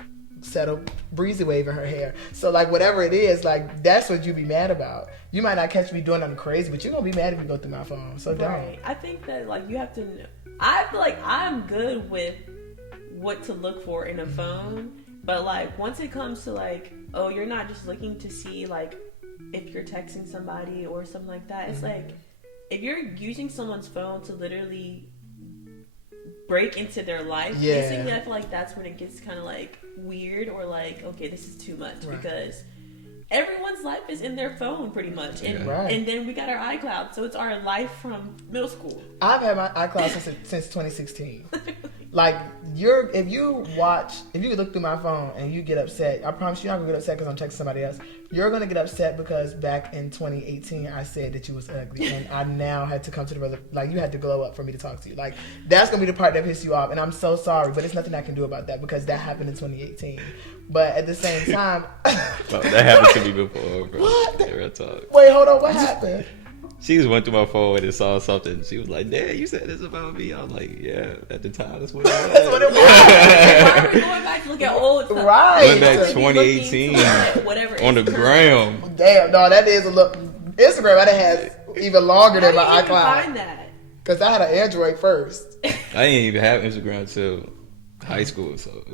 set of breezy wave in her hair. So like whatever it is, like that's what you be mad about. You might not catch me doing nothing crazy, but you're gonna be mad if you go through my phone. So don't. I think that like you have to know. I feel like I'm good with what to look for in a phone, but like once it comes to like, oh, you're not just looking to see like if you're texting somebody or something like that. It's like if you're using someone's phone to literally break into their life, basically, I feel like that's when it gets kind of like weird or like, okay, this is too much because everyone's life is in their phone pretty much, and and then we got our iCloud, so it's our life from middle school. I've had my iCloud since 2016. Like if you look through my phone and you get upset, I promise you're not gonna get upset because I'm texting somebody else. You're gonna get upset because back in 2018 I said that you was ugly, and I now had to come to the like you had to glow up for me to talk to you. Like that's gonna be the part that pisses you off, and I'm so sorry, but there's nothing I can do about that because that happened in 2018. But at the same time, well, that happened to me before, bro. What? Real talk. Wait, hold on. What happened? She just went through my phone and saw something. She was like, "Dad, you said this about me." I was like, "Yeah." At the time, that's what it was. That's what it was. Why are we going back to look at old stuff? Right. Went back 2018 whatever on the gram. Damn, no, that is a look. Instagram, I had even longer than my iCloud. How did you find that? Because I had an Android first. I didn't even have Instagram until high school. So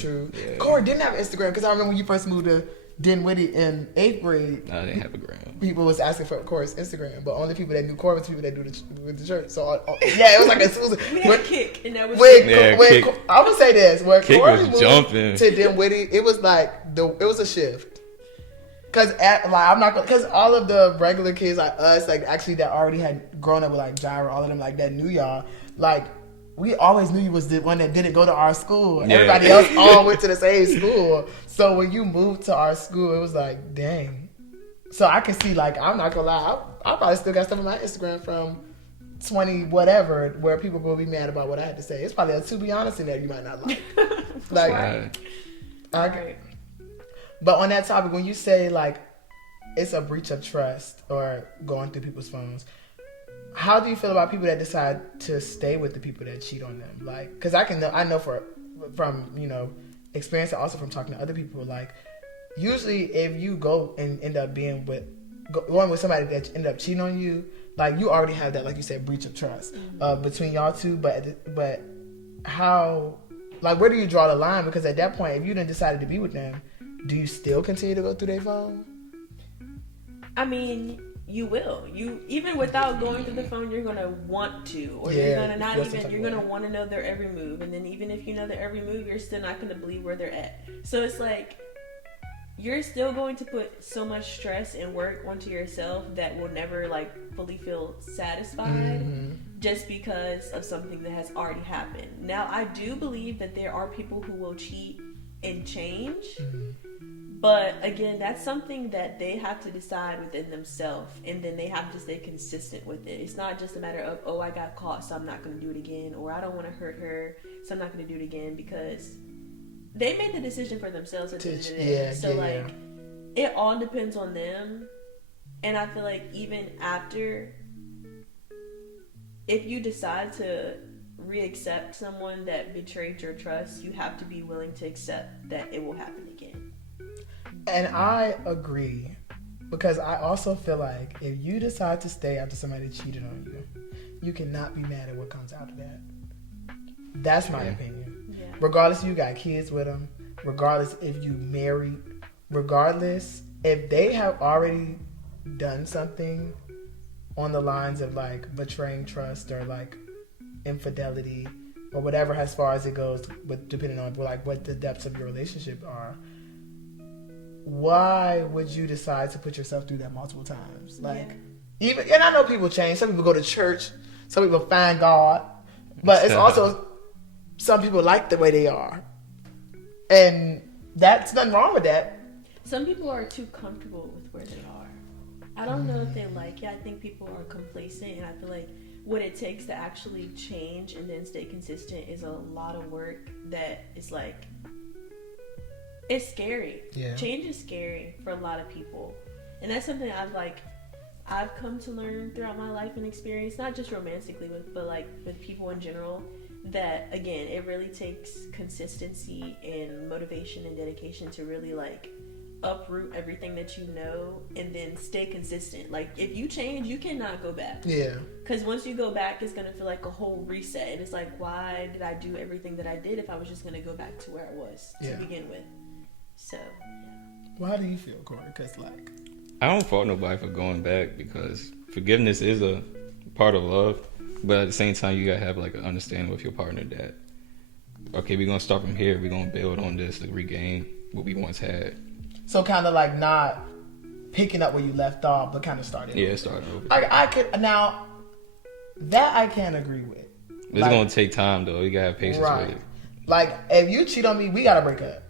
true. Yeah. Cory didn't have Instagram because I remember when you first moved to Dinwiddie in 8th grade. I didn't have a gram. People was asking for Cory's Instagram, but only people that knew Cory was people that do with the church. So it was like exclusive. We had a Kick, and that was Kick. I'm gonna say this: when Kick Cory was moved jumping to Dinwiddie, it was like it was a shift. Cause cause all of the regular kids like us, like actually that already had grown up with like Gyra, all of them like that knew y'all. Like we always knew you was the one that didn't go to our school. And everybody else all went to the same school. So when you moved to our school, it was like, dang. So I can see, like, I'm not gonna lie, I probably still got stuff on my Instagram from 20 whatever where people gonna be mad about what I had to say. It's probably a to be honest in there you might not like. But on that topic, when you say like it's a breach of trust or going through people's phones, how do you feel about people that decide to stay with the people that cheat on them? Like, because I know from experience and also from talking to other people, like usually if you go and end up going with somebody that ended up cheating on you, like you already have that, like you said, breach of trust between y'all two. But how, like, where do you draw the line? Because at that point, if you done decided to be with them, do you still continue to go through their phone? I mean, you will. You even without going through the phone, you're gonna want to, or you're gonna want to know their every move. And then even if you know their every move, you're still not gonna believe where they're at. So it's like you're still going to put so much stress and work onto yourself that will never like fully feel satisfied just because of something that has already happened. Now, I do believe that there are people who will cheat and change, But again, that's something that they have to decide within themselves, and then they have to stay consistent with it. It's not just a matter of, oh, I got caught, so I'm not going to do it again, or I don't want to hurt her, so I'm not going to do it again, because they made the decision for themselves at the end of the day. It all depends on them. And I feel like even after, if you decide to re-accept someone that betrayed your trust, you have to be willing to accept that it will happen again. And I agree, because I also feel like if you decide to stay after somebody cheated on you, you cannot be mad at what comes out of that. That's my opinion. Yeah. Regardless if you got kids with them, regardless if you married, regardless if they have already done something on the lines of like betraying trust or like infidelity or whatever, as far as it goes, but depending on like what the depths of your relationship are, why would you decide to put yourself through that multiple times? Like, even, and I know people change. Some people go to church. Some people find God. But it's also, some people like the way they are. And that's nothing wrong with that. Some people are too comfortable with where they are. I don't know if they like it. I think people are complacent, and I feel like what it takes to actually change and then stay consistent is a lot of work that is like, it's scary. Yeah. Change is scary for a lot of people. And that's something I've come to learn throughout my life and experience, not just romantically, but like with people in general, that again, it really takes consistency and motivation and dedication to really like uproot everything that you know and then stay consistent. Like, if you change, you cannot go back. Yeah. Because once you go back, it's going to feel like a whole reset. And it's like, why did I do everything that I did if I was just going to go back to where I was to begin with? So, yeah. Well, how do you feel, Cory? Because, like, I don't fault nobody for going back, because forgiveness is a part of love. But at the same time, you got to have, like, an understanding with your partner that, okay, we're going to start from here. We're going to build on this to regain what we once had. So kind of like not picking up where you left off, but kind of starting over. Yeah, starting over. I could, now, that I can't agree with. It's like, going to take time, though. You got to have patience with it. Like, if you cheat on me, we got to break up.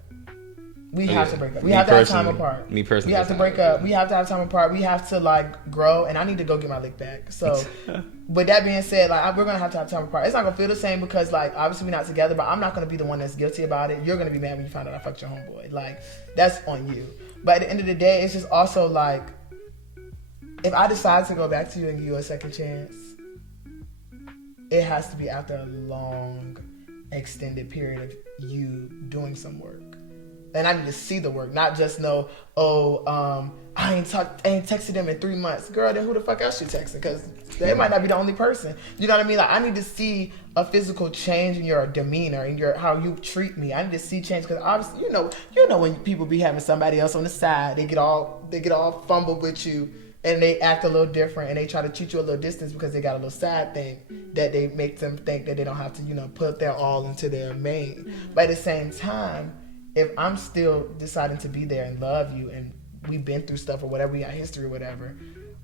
We have to break up. We have to have time apart. Me personally. We have to break up. We have to have time apart. We have to, like, grow. And I need to go get my lick back. So, with that being said, like, we're going to have time apart. It's not going to feel the same because, like, obviously we're not together. But I'm not going to be the one that's guilty about it. You're going to be mad when you find out I fucked your homeboy. Like, that's on you. But at the end of the day, it's just also, like, if I decide to go back to you and give you a second chance, it has to be after a long, extended period of you doing some work. And I need to see the work, not just know, I ain't texted them in 3 months. Girl, then who the fuck else you texting? Because they might not be the only person. You know what I mean? Like, I need to see a physical change in your demeanor, in your how you treat me. I need to see change, because obviously, you know when people be having somebody else on the side, they get all fumbled with you, and they act a little different, and they try to treat you a little distance because they got a little side thing that they make them think that they don't have to, put their all into their main. But at the same time, if I'm still deciding to be there and love you, and we've been through stuff or whatever, we got history or whatever,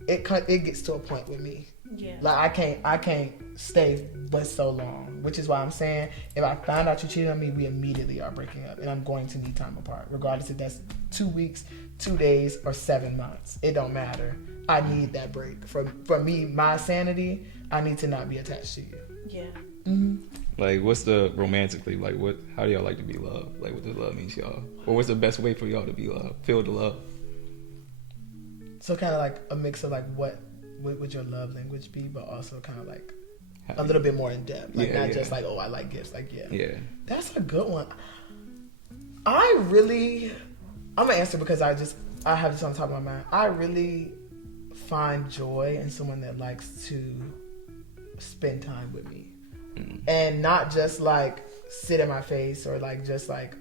it gets to a point with me. Yeah. Like, I can't stay but so long, which is why I'm saying, if I find out you cheated on me, we immediately are breaking up, and I'm going to need time apart, regardless if that's 2 weeks, 2 days, or 7 months. It don't matter. I need that break. For me, my sanity, I need to not be attached to you. Yeah. Mm-hmm. Like, what's the romantically, like, how do y'all like to be loved? Like, what does love mean to y'all? Or what's the best way for y'all to be loved? Feel the love? So kind of like a mix of like what would your love language be, but also kind of like a little bit more in depth. Like, not just like, oh, I like gifts. Like, yeah. That's a good one. I'm gonna answer because I have this on top of my mind. I really find joy in someone that likes to spend time with me. And not just like sit in my face or like just like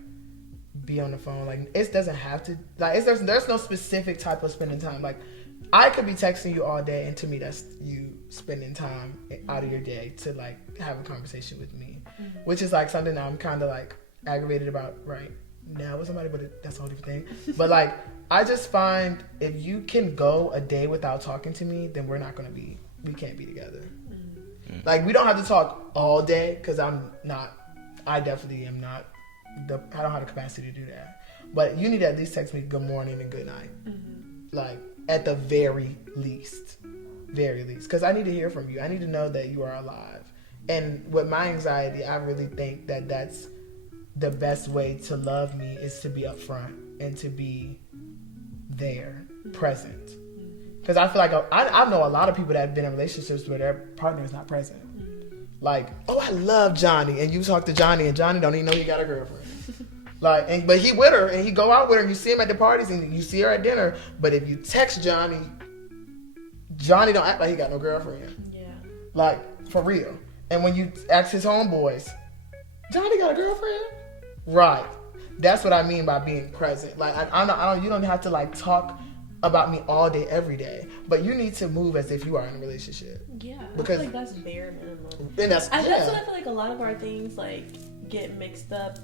be on the phone. Like, it doesn't have to, like, there's no specific type of spending time. Like, I could be texting you all day, and to me that's you spending time out of your day to like have a conversation with me, which is like something that I'm kind of like aggravated about right now with somebody, but that's a whole different thing. But like, I just find if you can go a day without talking to me, then we can't be together. Like, we don't have to talk all day, because I definitely am not, I don't have the capacity to do that. but you need to at least text me good morning and good night. Like, at the very least. Very least. Because I need to hear from you. I need to know that you are alive. And with my anxiety, I really think that that's the best way to love me is to be upfront and to be there, present. Because I feel like I know a lot of people that have been in relationships where their partner is not present. Like, oh, I love Johnny, and you talk to Johnny, and Johnny don't even know he got a girlfriend. Like, but he with her, and he go out with her, and you see him at the parties, and you see her at dinner. But if you text Johnny, Johnny don't act like he got no girlfriend. Yeah. Like, for real. And when you ask his homeboys, Johnny got a girlfriend? Right. That's what I mean by being present. Like, I don't. You don't have to like talk about me all day, every day. But you need to move as if you are in a relationship. Yeah. Because I feel like that's bare minimum. And that's what I feel like a lot of our things like get mixed up,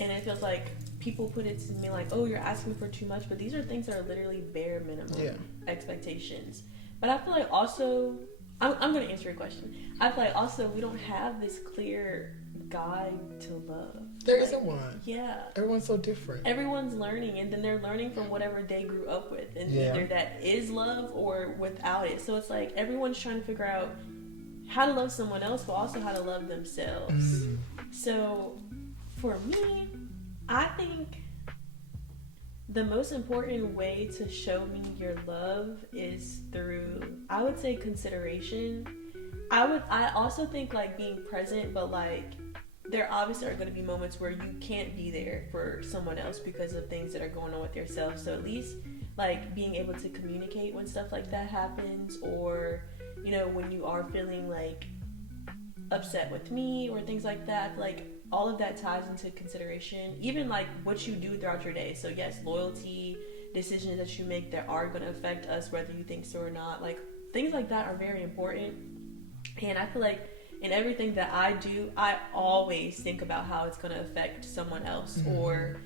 and it feels like people put it to me like, oh, you're asking for too much, but these are things that are literally bare minimum expectations. But I feel like also, I'm going to answer your question. I feel like also we don't have this clear guide to love. There isn't one. Yeah. Everyone's so different. Everyone's learning, and then they're learning from whatever they grew up with, and either that is love or without it. So it's like everyone's trying to figure out how to love someone else, but also how to love themselves. So for me, I think the most important way to show me your love is through, I would say, consideration. I also think like being present, but like there obviously are going to be moments where you can't be there for someone else because of things that are going on with yourself. So at least like being able to communicate when stuff like that happens, or you know, when you are feeling like upset with me or things like that, like all of that ties into consideration, even like what you do throughout your day. So yes, loyalty, decisions that you make that are going to affect us whether you think so or not, like things like that are very important. And I feel like in everything that I do, I always think about how it's going to affect someone else. Or,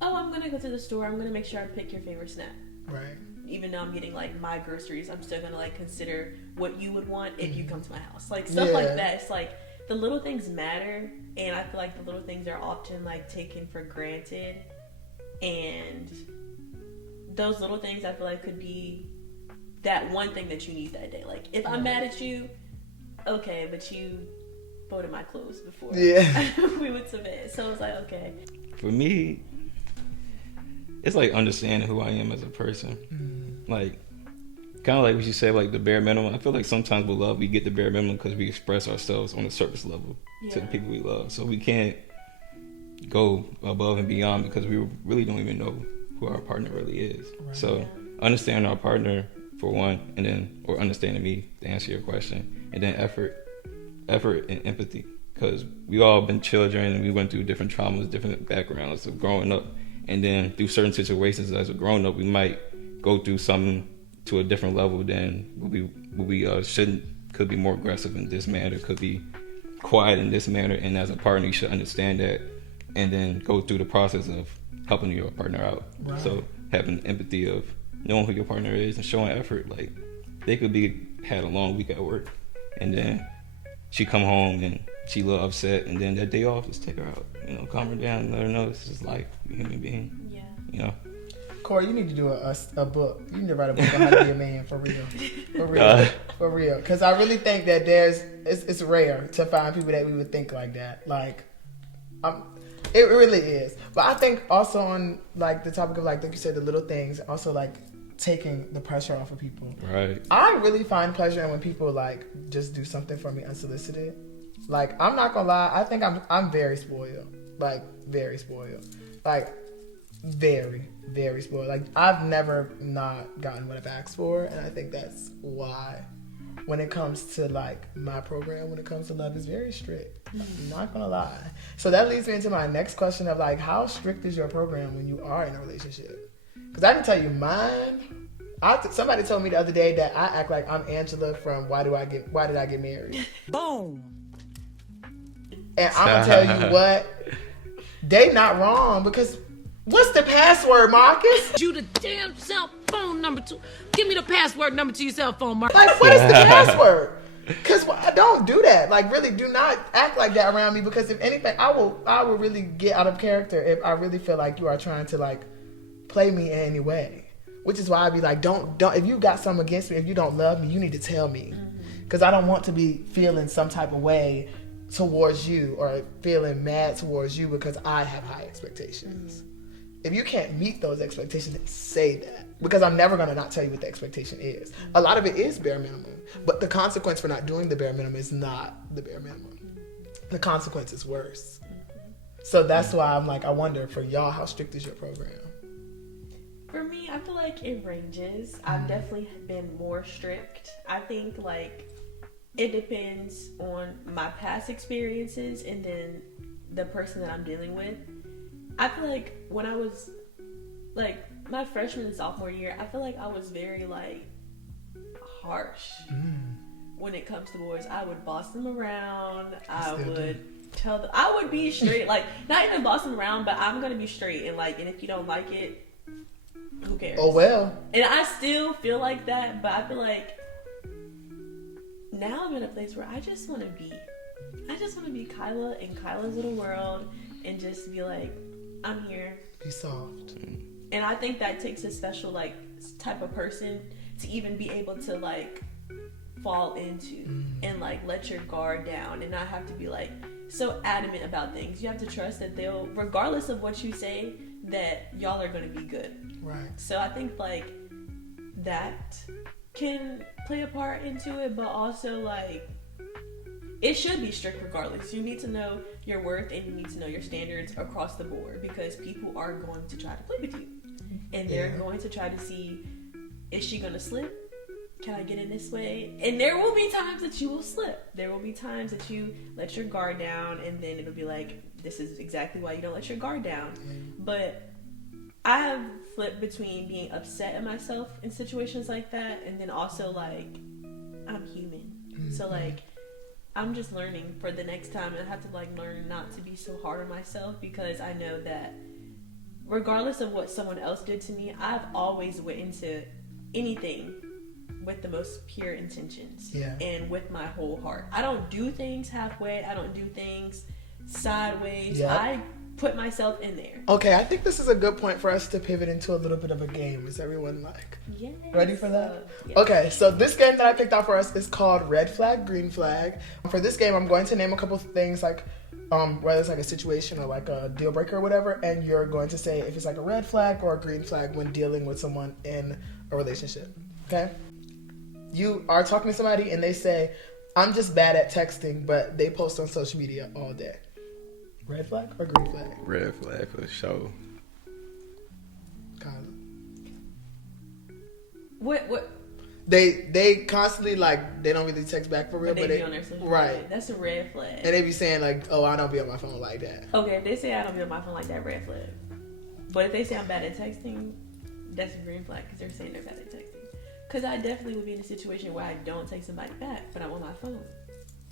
oh, I'm going to go to the store, I'm going to make sure I pick your favorite snack. Right. Even though I'm getting like my groceries, I'm still going to like consider what you would want if you come to my house. Like stuff like that. It's like the little things matter, and I feel like the little things are often like taken for granted. And those little things I feel like could be that one thing that you need that day. Like if I'm mad at you, okay, but you folded my clothes before we went to bed. So I was like, okay. For me, it's like understanding who I am as a person. Like, kind of like what you said, like the bare minimum. I feel like sometimes with love, we get the bare minimum because we express ourselves on a surface level to the people we love. So we can't go above and beyond because we really don't even know who our partner really is. Right. So understanding our partner for one, and then, or understanding me to answer your question, and then effort and empathy, because we all been children and we went through different traumas, different backgrounds of growing up, and then through certain situations as a grown up, we might go through something to a different level than what we could be more aggressive in this manner, could be quiet in this manner, and as a partner you should understand that and then go through the process of helping your partner out. Right. So having empathy of knowing who your partner is and showing effort. Like they could had a long week at work, and then she come home and she a little upset, and then that day off, just take her out, you know, calm her down and let her know this is life, you're a human being. Yeah. You know. Cory, you need to do a book. You need to write a book on how to be a man, for real. For real. For real. Because I really think that it's rare to find people that we would think like that. Like, it really is. But I think also on like the topic of like you said, the little things, also like taking the pressure off of people. Right. I really find pleasure in when people like just do something for me unsolicited. Like, I'm not gonna lie, I think I'm very spoiled. Like, very spoiled. Like, very, very spoiled. Like, I've never not gotten what I've asked for, and I think that's why when it comes to like my program, when it comes to love, it's very strict. I'm not gonna lie. So that leads me into my next question of like, how strict is your program when you are in a relationship? Because I can tell you mine. Somebody told me the other day that I act like I'm Angela from Why Did I Get Married? Boom. And I'm gonna tell you what, they not wrong, because what's the password, Marcus? You the damn cell phone number 2. Give me the password number to your cell phone, Marcus. Like, what is the password? Because don't do that. Like, really, do not act like that around me. Because if anything, I will really get out of character if I really feel like you are trying to like play me in any way. Which is why I be like, don't. If you got something against me, if you don't love me, you need to tell me. Because I don't want to be feeling some type of way towards you or feeling mad towards you because I have high expectations. If you can't meet those expectations, then say that. Because I'm never going to not tell you what the expectation is. A lot of it is bare minimum. But the consequence for not doing the bare minimum is not the bare minimum. The consequence is worse. So that's why I'm like, I wonder for y'all, how strict is your program? For me, I feel like it ranges. I've definitely been more strict. I think like it depends on my past experiences and then the person that I'm dealing with. I feel like when I was like my freshman and sophomore year, I feel like I was very like harsh when it comes to boys. I would boss them around. I would be straight, like not even boss them around, but I'm gonna be straight and like, and if you don't like it, who cares? Oh well. And I still feel like that, but I feel like now I'm in a place where I just want to be Kyla in Kyla's little world and just be like, I'm here. Be soft. And I think that takes a special like type of person to even be able to like fall into and like let your guard down and not have to be like so adamant about things. You have to trust that they'll, regardless of what you say, that y'all are going to be good. Right. So I think like that can play a part into it, but also like it should be strict regardless. You need to know your worth and you need to know your standards across the board because people are going to try to play with you. And they're going to try to see, is she going to slip? Can I get in this way? And there will be times that you will slip. There will be times that you let your guard down and then it'll be like, this is exactly why you don't let your guard down. But I have flipped between being upset at myself in situations like that and then also like, I'm human. So like, I'm just learning for the next time and I have to like learn not to be so hard on myself because I know that regardless of what someone else did to me, I've always went into anything with the most pure intentions and with my whole heart. I don't do things halfway. I don't do things sideways. I put myself in there. Okay, I think this is a good point for us to pivot into a little bit of a game. Is everyone like ready for that? Okay, so this game that I picked out for us is called Red Flag, Green Flag. For this game, I'm going to name a couple of things like whether it's like a situation or like a deal breaker or whatever, and you're going to say if it's like a red flag or a green flag when dealing with someone in a relationship. Okay? You are talking to somebody and they say, I'm just bad at texting, but they post on social media all day. Red flag or green flag? Red flag for sure. Kyla. What? They constantly like they don't really text back for real, but they be on their social media. That's a red flag. And they be saying like, "Oh, I don't be on my phone like that." Okay, if they say I don't be on my phone like that, red flag. But if they say I'm bad at texting, that's a green flag because they're saying they're bad at texting. Because I definitely would be in a situation where I don't text somebody back, but I'm on my phone.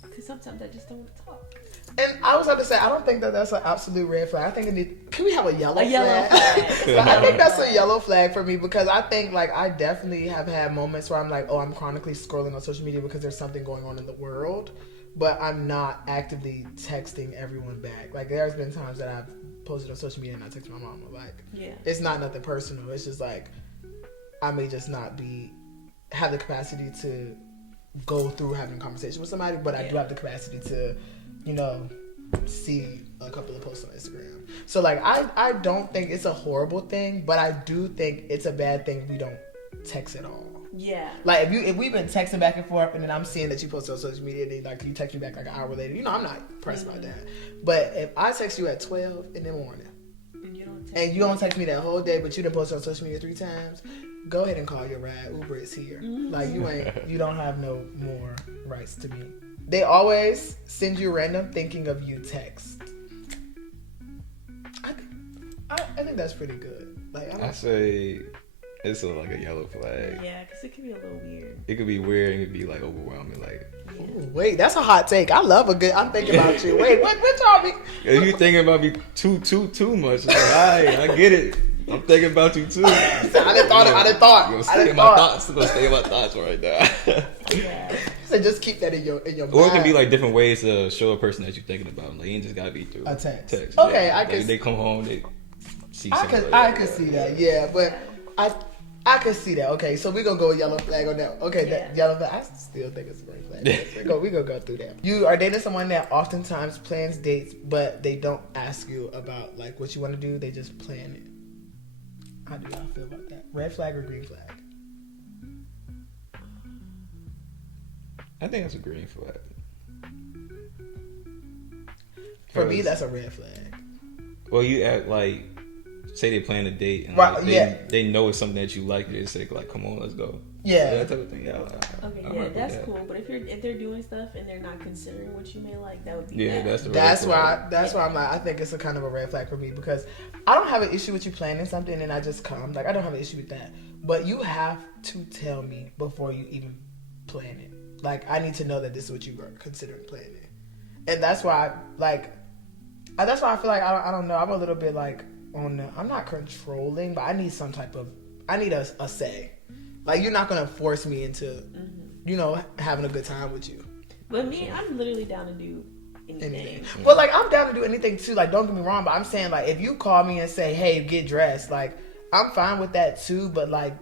Because sometimes I just don't want to talk. And I was about to say, I don't think that that's an absolute red flag. I think can we have a yellow flag? Yellow flag. I think that's a yellow flag for me because I think like I definitely have had moments where I'm like, oh, I'm chronically scrolling on social media because there's something going on in the world, but I'm not actively texting everyone back. Like there's been times that I've posted on social media and I text my mama. Like, it's not nothing personal. It's just like I may just not have the capacity to go through having a conversation with somebody, but I do have the capacity to, see a couple of posts on Instagram. So like I don't think it's a horrible thing, but I do think it's a bad thing if we don't text at all. Yeah. Like if we've been texting back and forth and then I'm seeing that you post on social media and then like you text me back like an hour later, I'm not pressed about that. But if I text you at 12 in the morning and you don't text me that whole day, but you done posted on social media 3 times, go ahead and call your ride. Uber is here. Like you don't have no more rights to me. They always send you random thinking of you text. I think that's pretty good. Like I say it's like a yellow flag. Yeah, because it could be a little weird. It could be weird and it could be like overwhelming. Like, ooh, wait, that's a hot take. I love a good. I'm thinking about you. Wait, what y'all be? If you thinking about me too much, like, I get it. I'm thinking about you too. I didn't thought. I'm gonna stay in my thoughts right now. He said, So just keep that in your mind. Or it can be like different ways to show a person that you're thinking about. Like, you ain't just gotta be through a text. Yeah. Okay, I Like, can. they come home, they see I something. could see that. Yeah, but I could see that. Okay, so we gonna go with yellow flag on that. Okay, that yellow flag. I still think it's a green flag. We gonna go through that. You are dating someone that oftentimes plans dates, but they don't ask you about like what you want to do. They just plan it. How do y'all feel about that? Red flag or green flag? I think that's a green flag. For me, that's a red flag. Well, you act like, say they plan a date and Right, like, they know it's something that you like. They say like, "Come on, let's go." Yeah, that type of thing. Yeah. Okay, that's cool. But if they're doing stuff and they're not considering what you may like, that would be Yeah, bad. that's why I'm like, I think it's a kind of a red flag for me because I don't have an issue with you planning something and I just come. Like I don't have an issue with that, but you have to tell me before you even plan it. Like I need to know that this is what you were considering planning, and that's why that's why I feel like I don't know. I'm a little bit like I'm not controlling, but I need some type of a say. Like you're not gonna force me into having a good time with you. But me, I'm literally down to do anything. Well, like I'm down to do anything too. Like don't get me wrong, but I'm saying like if you call me and say, "Hey, get dressed," like I'm fine with that too. But like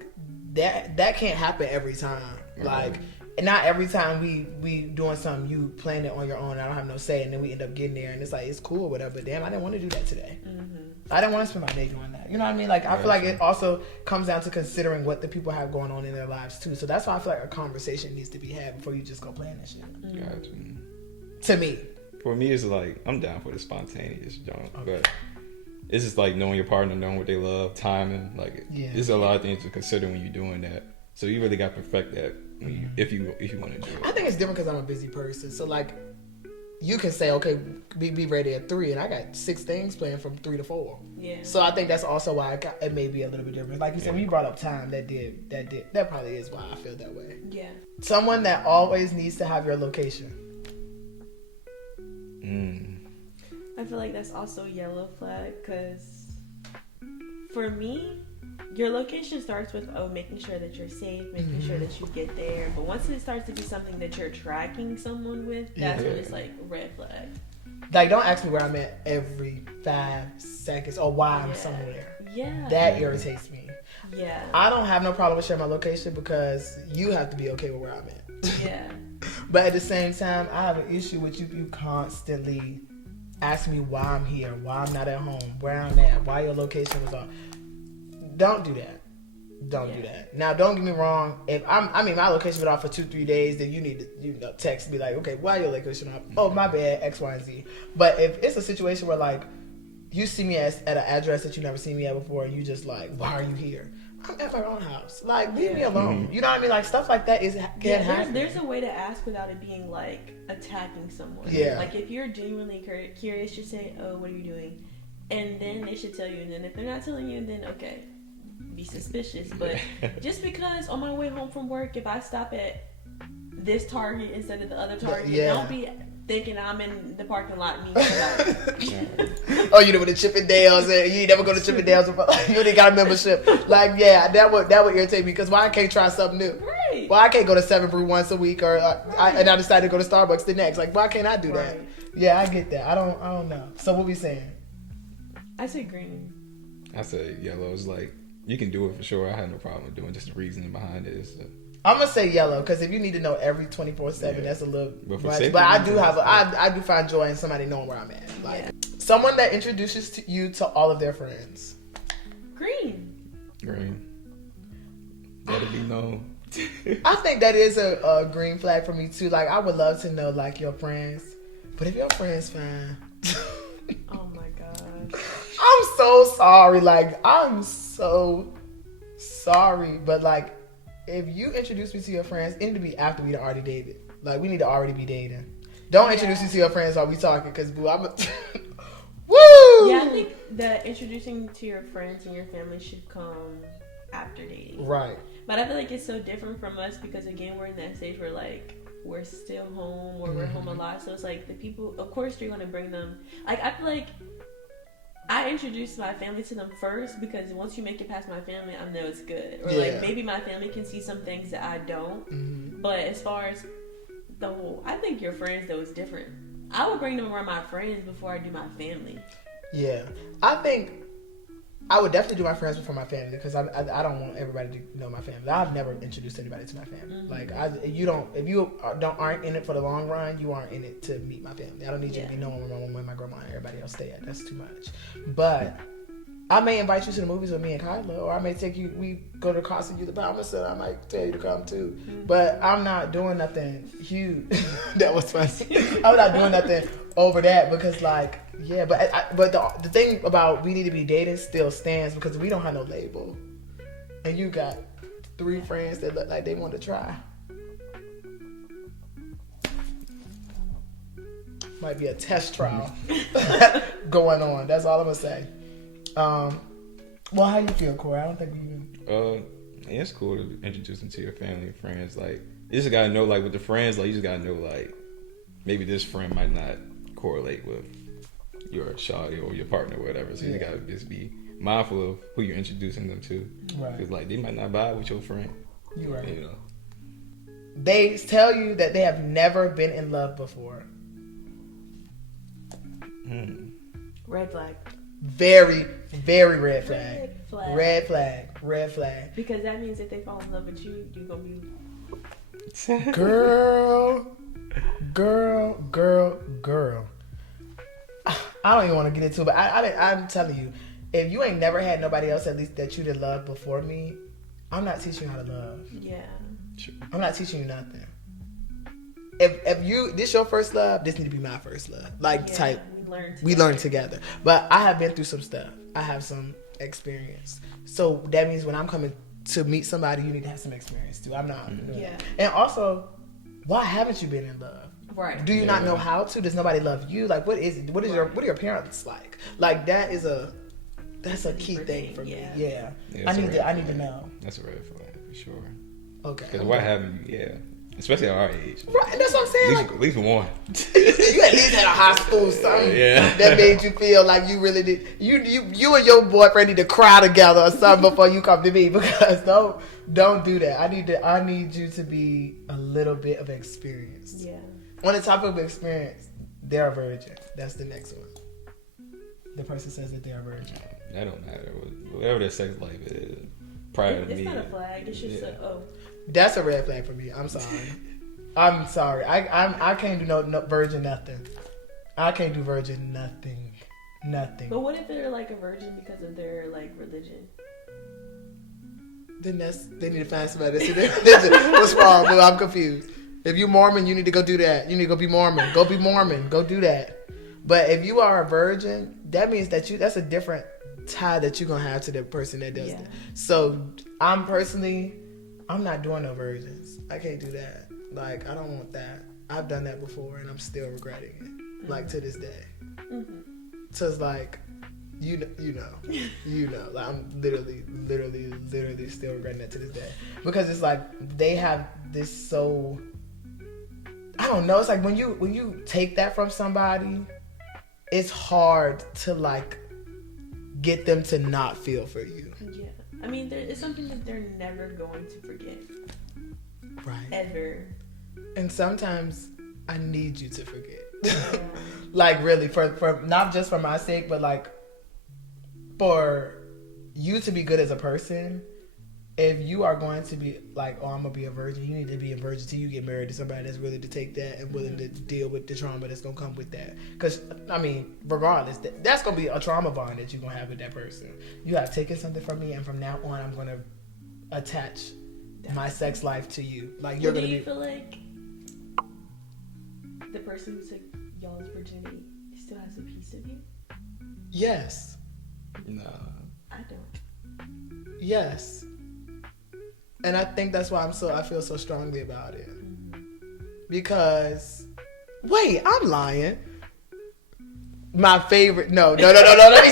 that can't happen every time. Like. And not every time we doing something, you plan it on your own. I don't have no say, and then we end up getting there, and it's like it's cool, or whatever. But damn, I didn't want to do that today. I didn't want to spend my day doing that. You know what I mean? Like I feel like it also comes down to considering what the people have going on in their lives too. So that's why I feel like a conversation needs to be had before you just go plan this shit. Gotcha. To me, for me, it's like I'm down for the spontaneous junk, but it's just like knowing your partner, knowing what they love, timing. Like there's a lot of things to consider when you're doing that. So you really got to perfect that if you want to do it. I think it's different because I'm a busy person. So like, you can say, okay, be ready at 3, and I got 6 things planned from 3 to 4. Yeah. So I think that's also why it may be a little bit different. Like you said, when you brought up time, that probably is why I feel that way. Yeah. Someone that always needs to have your location. I feel like that's also yellow flag because for me, your location starts with making sure that you're safe, making sure that you get there. But once it starts to be something that you're tracking someone with, that's when it's like red flag. Like don't ask me where I'm at every 5 seconds or why I'm somewhere. Yeah. That irritates me. Yeah. I don't have no problem with sharing my location because you have to be okay with where I'm at. Yeah. But at the same time, I have an issue with you constantly asking me why I'm here, why I'm not at home, where I'm at, why your location was off. Don't do that. Don't do that. Now, don't get me wrong. If my location been off for 2-3 days, then you need to text me like, okay, why your location off? Oh, my bad, X, Y, and Z. But if it's a situation where like you see me at an address that you never seen me at before, and you just like, why are you here? I'm at my own house. Like, leave me alone. You know what I mean? Like stuff like that can happen. There's a way to ask without it being like attacking someone. Yeah. Like if you're genuinely curious, just say, "Oh, what are you doing?" And then they should tell you. And then if they're not telling you, then okay. Be suspicious, but just because on my way home from work, if I stop at this Target instead of the other Target, don't be thinking I'm in the parking lot. Oh, you know with the Chippendales, and you never go to Chippendales. You ain't got a membership. Like, that would irritate me because why I can't try something new? Right. Why I can't go to 7 Brew once a week, or and I decide to go to Starbucks the next. Like, why can't I do that? Yeah, I get that. I don't know. So what we saying? I say green. I say yellow. It's like. You can do it for sure. I had no problem with doing just the reasoning behind it. I'm gonna say yellow because if you need to know every 24/7, that's a little much. But I do find joy in somebody knowing where I'm at. Like someone that introduces you to all of their friends. Green. That'll be known. I think that is a green flag for me too. Like I would love to know like your friends, but if your friends fine. Oh my god. I'm so sorry. Like, I'm so sorry. But, like, if you introduce me to your friends, it need to be after we already dated. Like, we need to already be dating. Don't introduce me to your friends while we talking, because, boo, I'm a... Woo! Yeah, I think that introducing to your friends and your family should come after dating. Right. But I feel like it's so different from us because, again, we're in that stage where, like, we're still home or we're home a lot. So it's like the people, of course, you're going to bring them. Like, I feel like I introduced my family to them first because once you make it past my family, I know it's good. Or like maybe my family can see some things that I don't. But as far as I think your friends though is different. I would bring them around my friends before I do my family. Yeah, I think I would definitely do my friends before my family because I don't want everybody to know my family. I've never introduced anybody to my family. Mm-hmm. Like if you aren't in it for the long run, you aren't in it to meet my family. I don't need you to be knowing where my grandma and everybody else stay at. That's too much. But I may invite you to the movies with me and Kyla, or I may take you. We go to Casa Youth Empowerment Center. I might tell you to come too. Mm-hmm. But I'm not doing nothing huge. That was funny. I'm not doing nothing over that because like. Yeah, but the thing about we need to be dating still stands because we don't have no label, and you got 3 friends that look like they want to try. Might be a test trial going on. That's all I'm gonna say. Well, how you feel, Cory? I don't think we even. It's cool to introduce them to your family and friends. Like you just gotta know, like with the friends, like you just gotta know, like maybe this friend might not correlate with your shawty or your partner or whatever. So you gotta just be mindful of who you're introducing them to. Right. Because like they might not vibe with your friend. You're right. You know. They tell you that they have never been in love before. Red flag. Very, very red flag. Red flag. Red flag. Red flag. Because that means if they fall in love with you, you're gonna be. Girl. I don't even want to get into it, but I'm telling you, if you ain't never had nobody else at least that you did love before me, I'm not teaching you how to love. Yeah. Sure. I'm not teaching you nothing. If this your first love, this need to be my first love. Type. We learn together. But I have been through some stuff. I have some experience. So that means when I'm coming to meet somebody, you need to have some experience too. I'm not. Yeah. And also, why haven't you been in love? Right. Do you not know how to? Does nobody love you? Like, what is it? What are your parents like? Like that's a key thing for me. Yeah. I need to know. That's a red flag for sure. Okay. Because why haven't you? Yeah. Especially at our age. Right. That's what I'm saying. At least one. You at least had a high school something Yeah. that made you feel like you really did. You and your boyfriend need to cry together or something before you come to me because don't do that. I need you to be a little bit of experience. Yeah. On the topic of experience, they're a virgin. That's the next one. The person says that they're a virgin. That don't matter. Whatever their sex life is, prior to It's me. not a flag. It's just That's a red flag for me. I'm sorry. I can't do no virgin nothing. I can't do virgin nothing. But what if they're like a virgin because of their like religion? Then they need to find somebody that's in their religion. What's wrong? Well, I'm confused. If you Mormon, you need to go do that. You need to go be Mormon. Go be Mormon. Go do that. But if you are a virgin, that means that's a different tie that you're gonna have to the person that does that. So I'm not doing no virgins. I can't do that. Like I don't want that. I've done that before and I'm still regretting it. Mm-hmm. Like to this day. Mm-hmm. So it's like you know. Like I'm literally still regretting that to this day because it's like they have this so. I don't know. It's like when you take that from somebody, it's hard to like get them to not feel for you. Yeah, I mean, it's something that they're never going to forget. Right. Ever. And sometimes I need you to forget. Like really, for not just for my sake, but like for you to be good as a person. If you are going to be like, oh, I'm gonna be a virgin, you need to be a virgin till you get married to somebody that's willing to take that and willing to deal with the trauma that's gonna come with that. Because I mean, regardless, that's gonna be a trauma bond that you're gonna have with that person. You have taken something from me, and from now on, I'm gonna attach my sex life to you. Like you're gonna be. Do you feel like the person who took y'all's virginity still has a piece of you? Yes. No. I don't. Yes. And I think that's why I feel so strongly about it. Because, wait, I'm lying. My favorite, no. Let me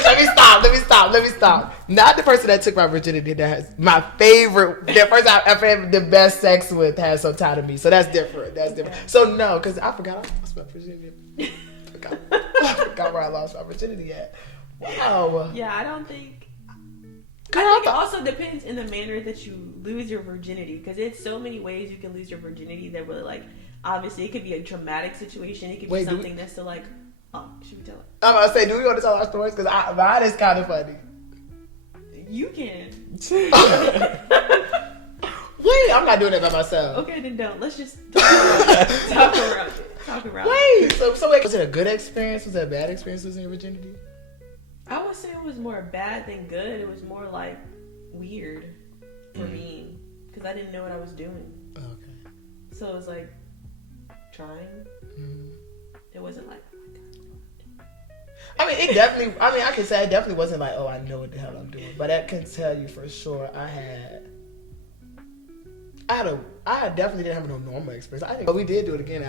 stop. Not the person that took my virginity. That has my favorite. The person I've ever had the best sex with has some tie to me. So that's different. So no, because I forgot I lost my virginity. I forgot where I lost my virginity at. Wow. Yeah, I don't think. Girl, I think it also depends in the manner that you lose your virginity, because it's so many ways you can lose your virginity that really, like, Obviously, it could be a dramatic situation. It could be something that's still like, oh, should we tell it? I'm about to say, do we want to tell our stories? Because mine is kind of funny. You can. Wait, I'm not doing it by myself. Okay, then don't. Let's just talk around it. Talk around it. Wait, so wait, was it a good experience? Was it a bad experience losing your virginity? I would say it was more bad than good. It was more like weird for me because I didn't know what I was doing. Okay. So it was like trying. It wasn't like, I mean, it definitely, I can say it definitely wasn't like, oh, I know what the hell I'm doing. But I can tell you for sure I definitely didn't have no normal experience. But we did do it again.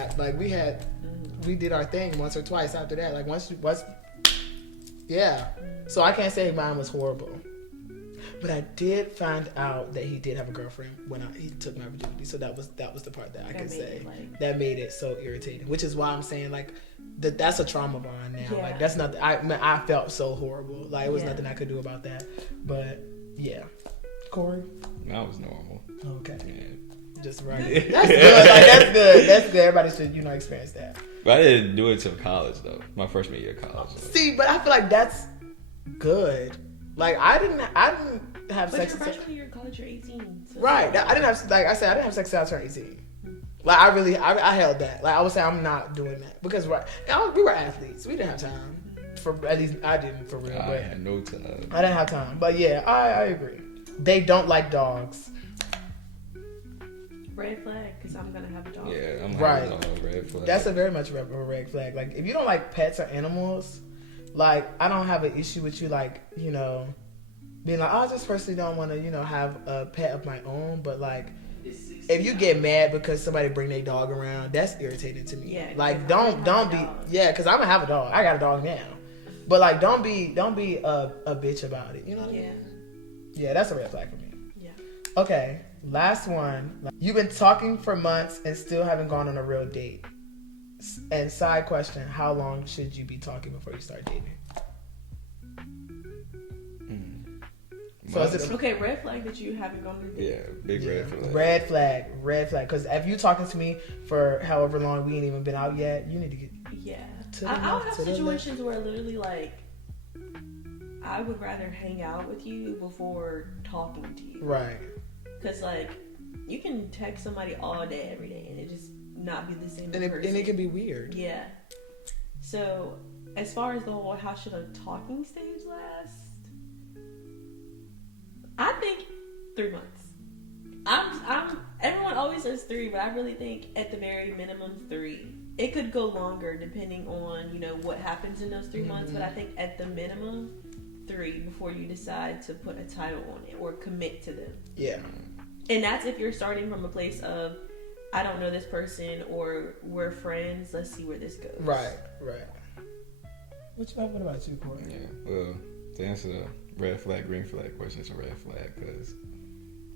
We did our thing once or twice after that. Like once, yeah. So I can't say mine was horrible. But I did find out that he did have a girlfriend when he took my virginity. So that was the part that I could say that made it so irritating. Which is why I'm saying like that's a trauma bond now. Yeah. Like that's not. I felt so horrible. Like it was nothing I could do about that. But yeah, Cory. That was normal. Okay. Yeah. Just right. That's good. Like that's good. That's good. Everybody should experience that. But I didn't do it till college though. My freshman year of college. See, but I feel like that's good. Like I didn't have sex. But your freshman year of college, you're 18. So right. I didn't have, like I said, I didn't have sex until I turned 18. Like I held that. Like I would say I'm not doing that because we were athletes. We didn't have time for, at least I didn't for real. I had no time. I didn't have time. But yeah, I agree. They don't like dogs. Red flag, because I'm gonna have a dog. Yeah, I'm right. having a red flag. That's a very much a red flag. Like if you don't like pets or animals, like I don't have an issue with you like, being like, I just personally don't want to, have a pet of my own, but like if you get mad because somebody bring their dog around, that's irritating to me. Yeah, like don't be because I'm gonna have a dog. I got a dog now. But like don't be a bitch about it. You know what I mean? Yeah, that's a red flag for me. Yeah. Okay, last one. You've been talking for months and still haven't gone on a real date. And side question, how long should you be talking before you start dating? So is it okay, red flag that you haven't gone on a date? Yeah, big red flag. Red flag. Because if you talking to me for however long, we ain't even been out yet, you need to get I'll have situations where literally like I would rather hang out with you before talking to you. Right. Because like you can text somebody all day, every day, and it just not be the same person. And it can be weird. Yeah. So as far as the whole how should a talking stage last, I think 3 months. I'm everyone always says 3, but I really think at the very minimum 3. It could go longer depending on, what happens in those 3 months, but I think at the minimum 3 before you decide to put a title on it or commit to them. Yeah. And that's if you're starting from a place of I don't know this person or we're friends, let's see where this goes. Right. What about you, Cory? Yeah. Well, to answer the red flag, green flag question, it's a red flag because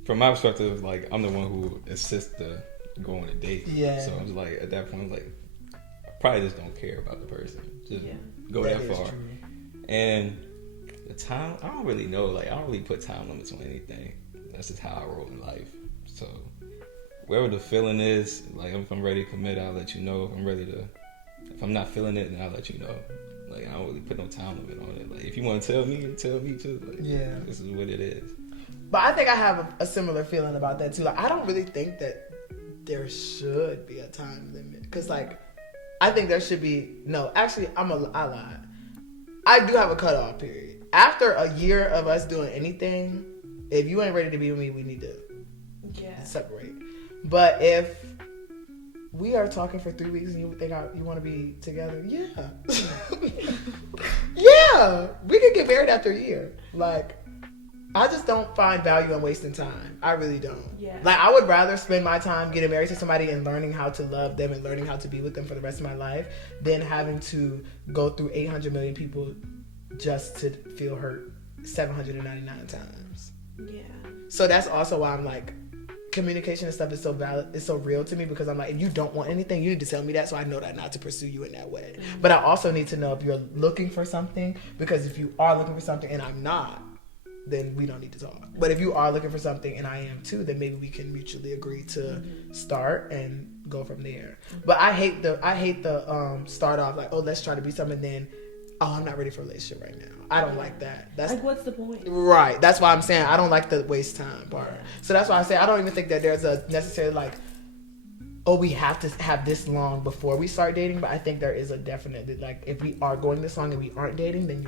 from my perspective, like I'm the one who insists to go on a date. Yeah. So I was like, at that point, like I probably just don't care about the person. Just go that far. True. And the time, I don't really know. Like I don't really put time limits on anything. That's just how I roll in life. So wherever the feeling is, like if I'm ready to commit, I'll let you know. If I'm not feeling it, then I'll let you know. Like I don't really put no time limit on it. Like if you want to tell me too. Like, this is what it is. But I think I have a similar feeling about that too. Like I don't really think that there should be a time limit because like I think there should be actually I lied. I do have a cutoff period. After a year of us doing anything, if you ain't ready to be with me, we need to separate. But if we are talking for 3 weeks and you think you want to be together, yeah, we could get married after a year. Like I just don't find value in wasting time. I really don't. Yeah. Like I would rather spend my time getting married to somebody and learning how to love them and learning how to be with them for the rest of my life than having to go through 800 million people just to feel hurt 799 times. Yeah. So that's also why I'm like, communication and stuff is so valid, it's so real to me because I'm like, if you don't want anything, you need to tell me that so I know that not to pursue you in that way. Mm-hmm. But I also need to know if you're looking for something, because if you are looking for something and I'm not, then we don't need to talk. But if you are looking for something and I am too, then maybe we can mutually agree to start and go from there. But I hate the start off like, oh, let's try to be something, then I'm not ready for a relationship right now. I don't like that. That's like, what's the point? Right. That's why I'm saying I don't like the waste time part. So that's why I say I don't even think that there's a necessary like, oh, we have to have this long before we start dating. But I think there is a definite like, if we are going this long and we aren't dating, then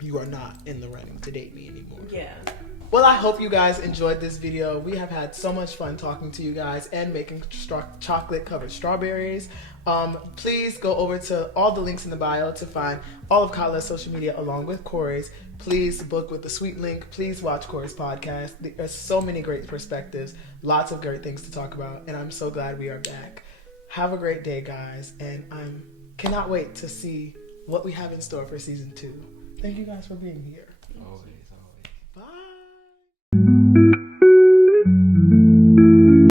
you are not in the running to date me anymore. Yeah. Well, I hope you guys enjoyed this video. We have had so much fun talking to you guys and making chocolate covered strawberries. Please go over to all the links in the bio to find all of Kyla's social media along with Cory's. Please book with the sweet link. Please watch Cory's podcast. There's so many great perspectives, lots of great things to talk about, and I'm so glad we are back. Have a great day, guys, and I cannot wait to see what we have in store for season 2. Thank you guys for being here. Oh, yeah.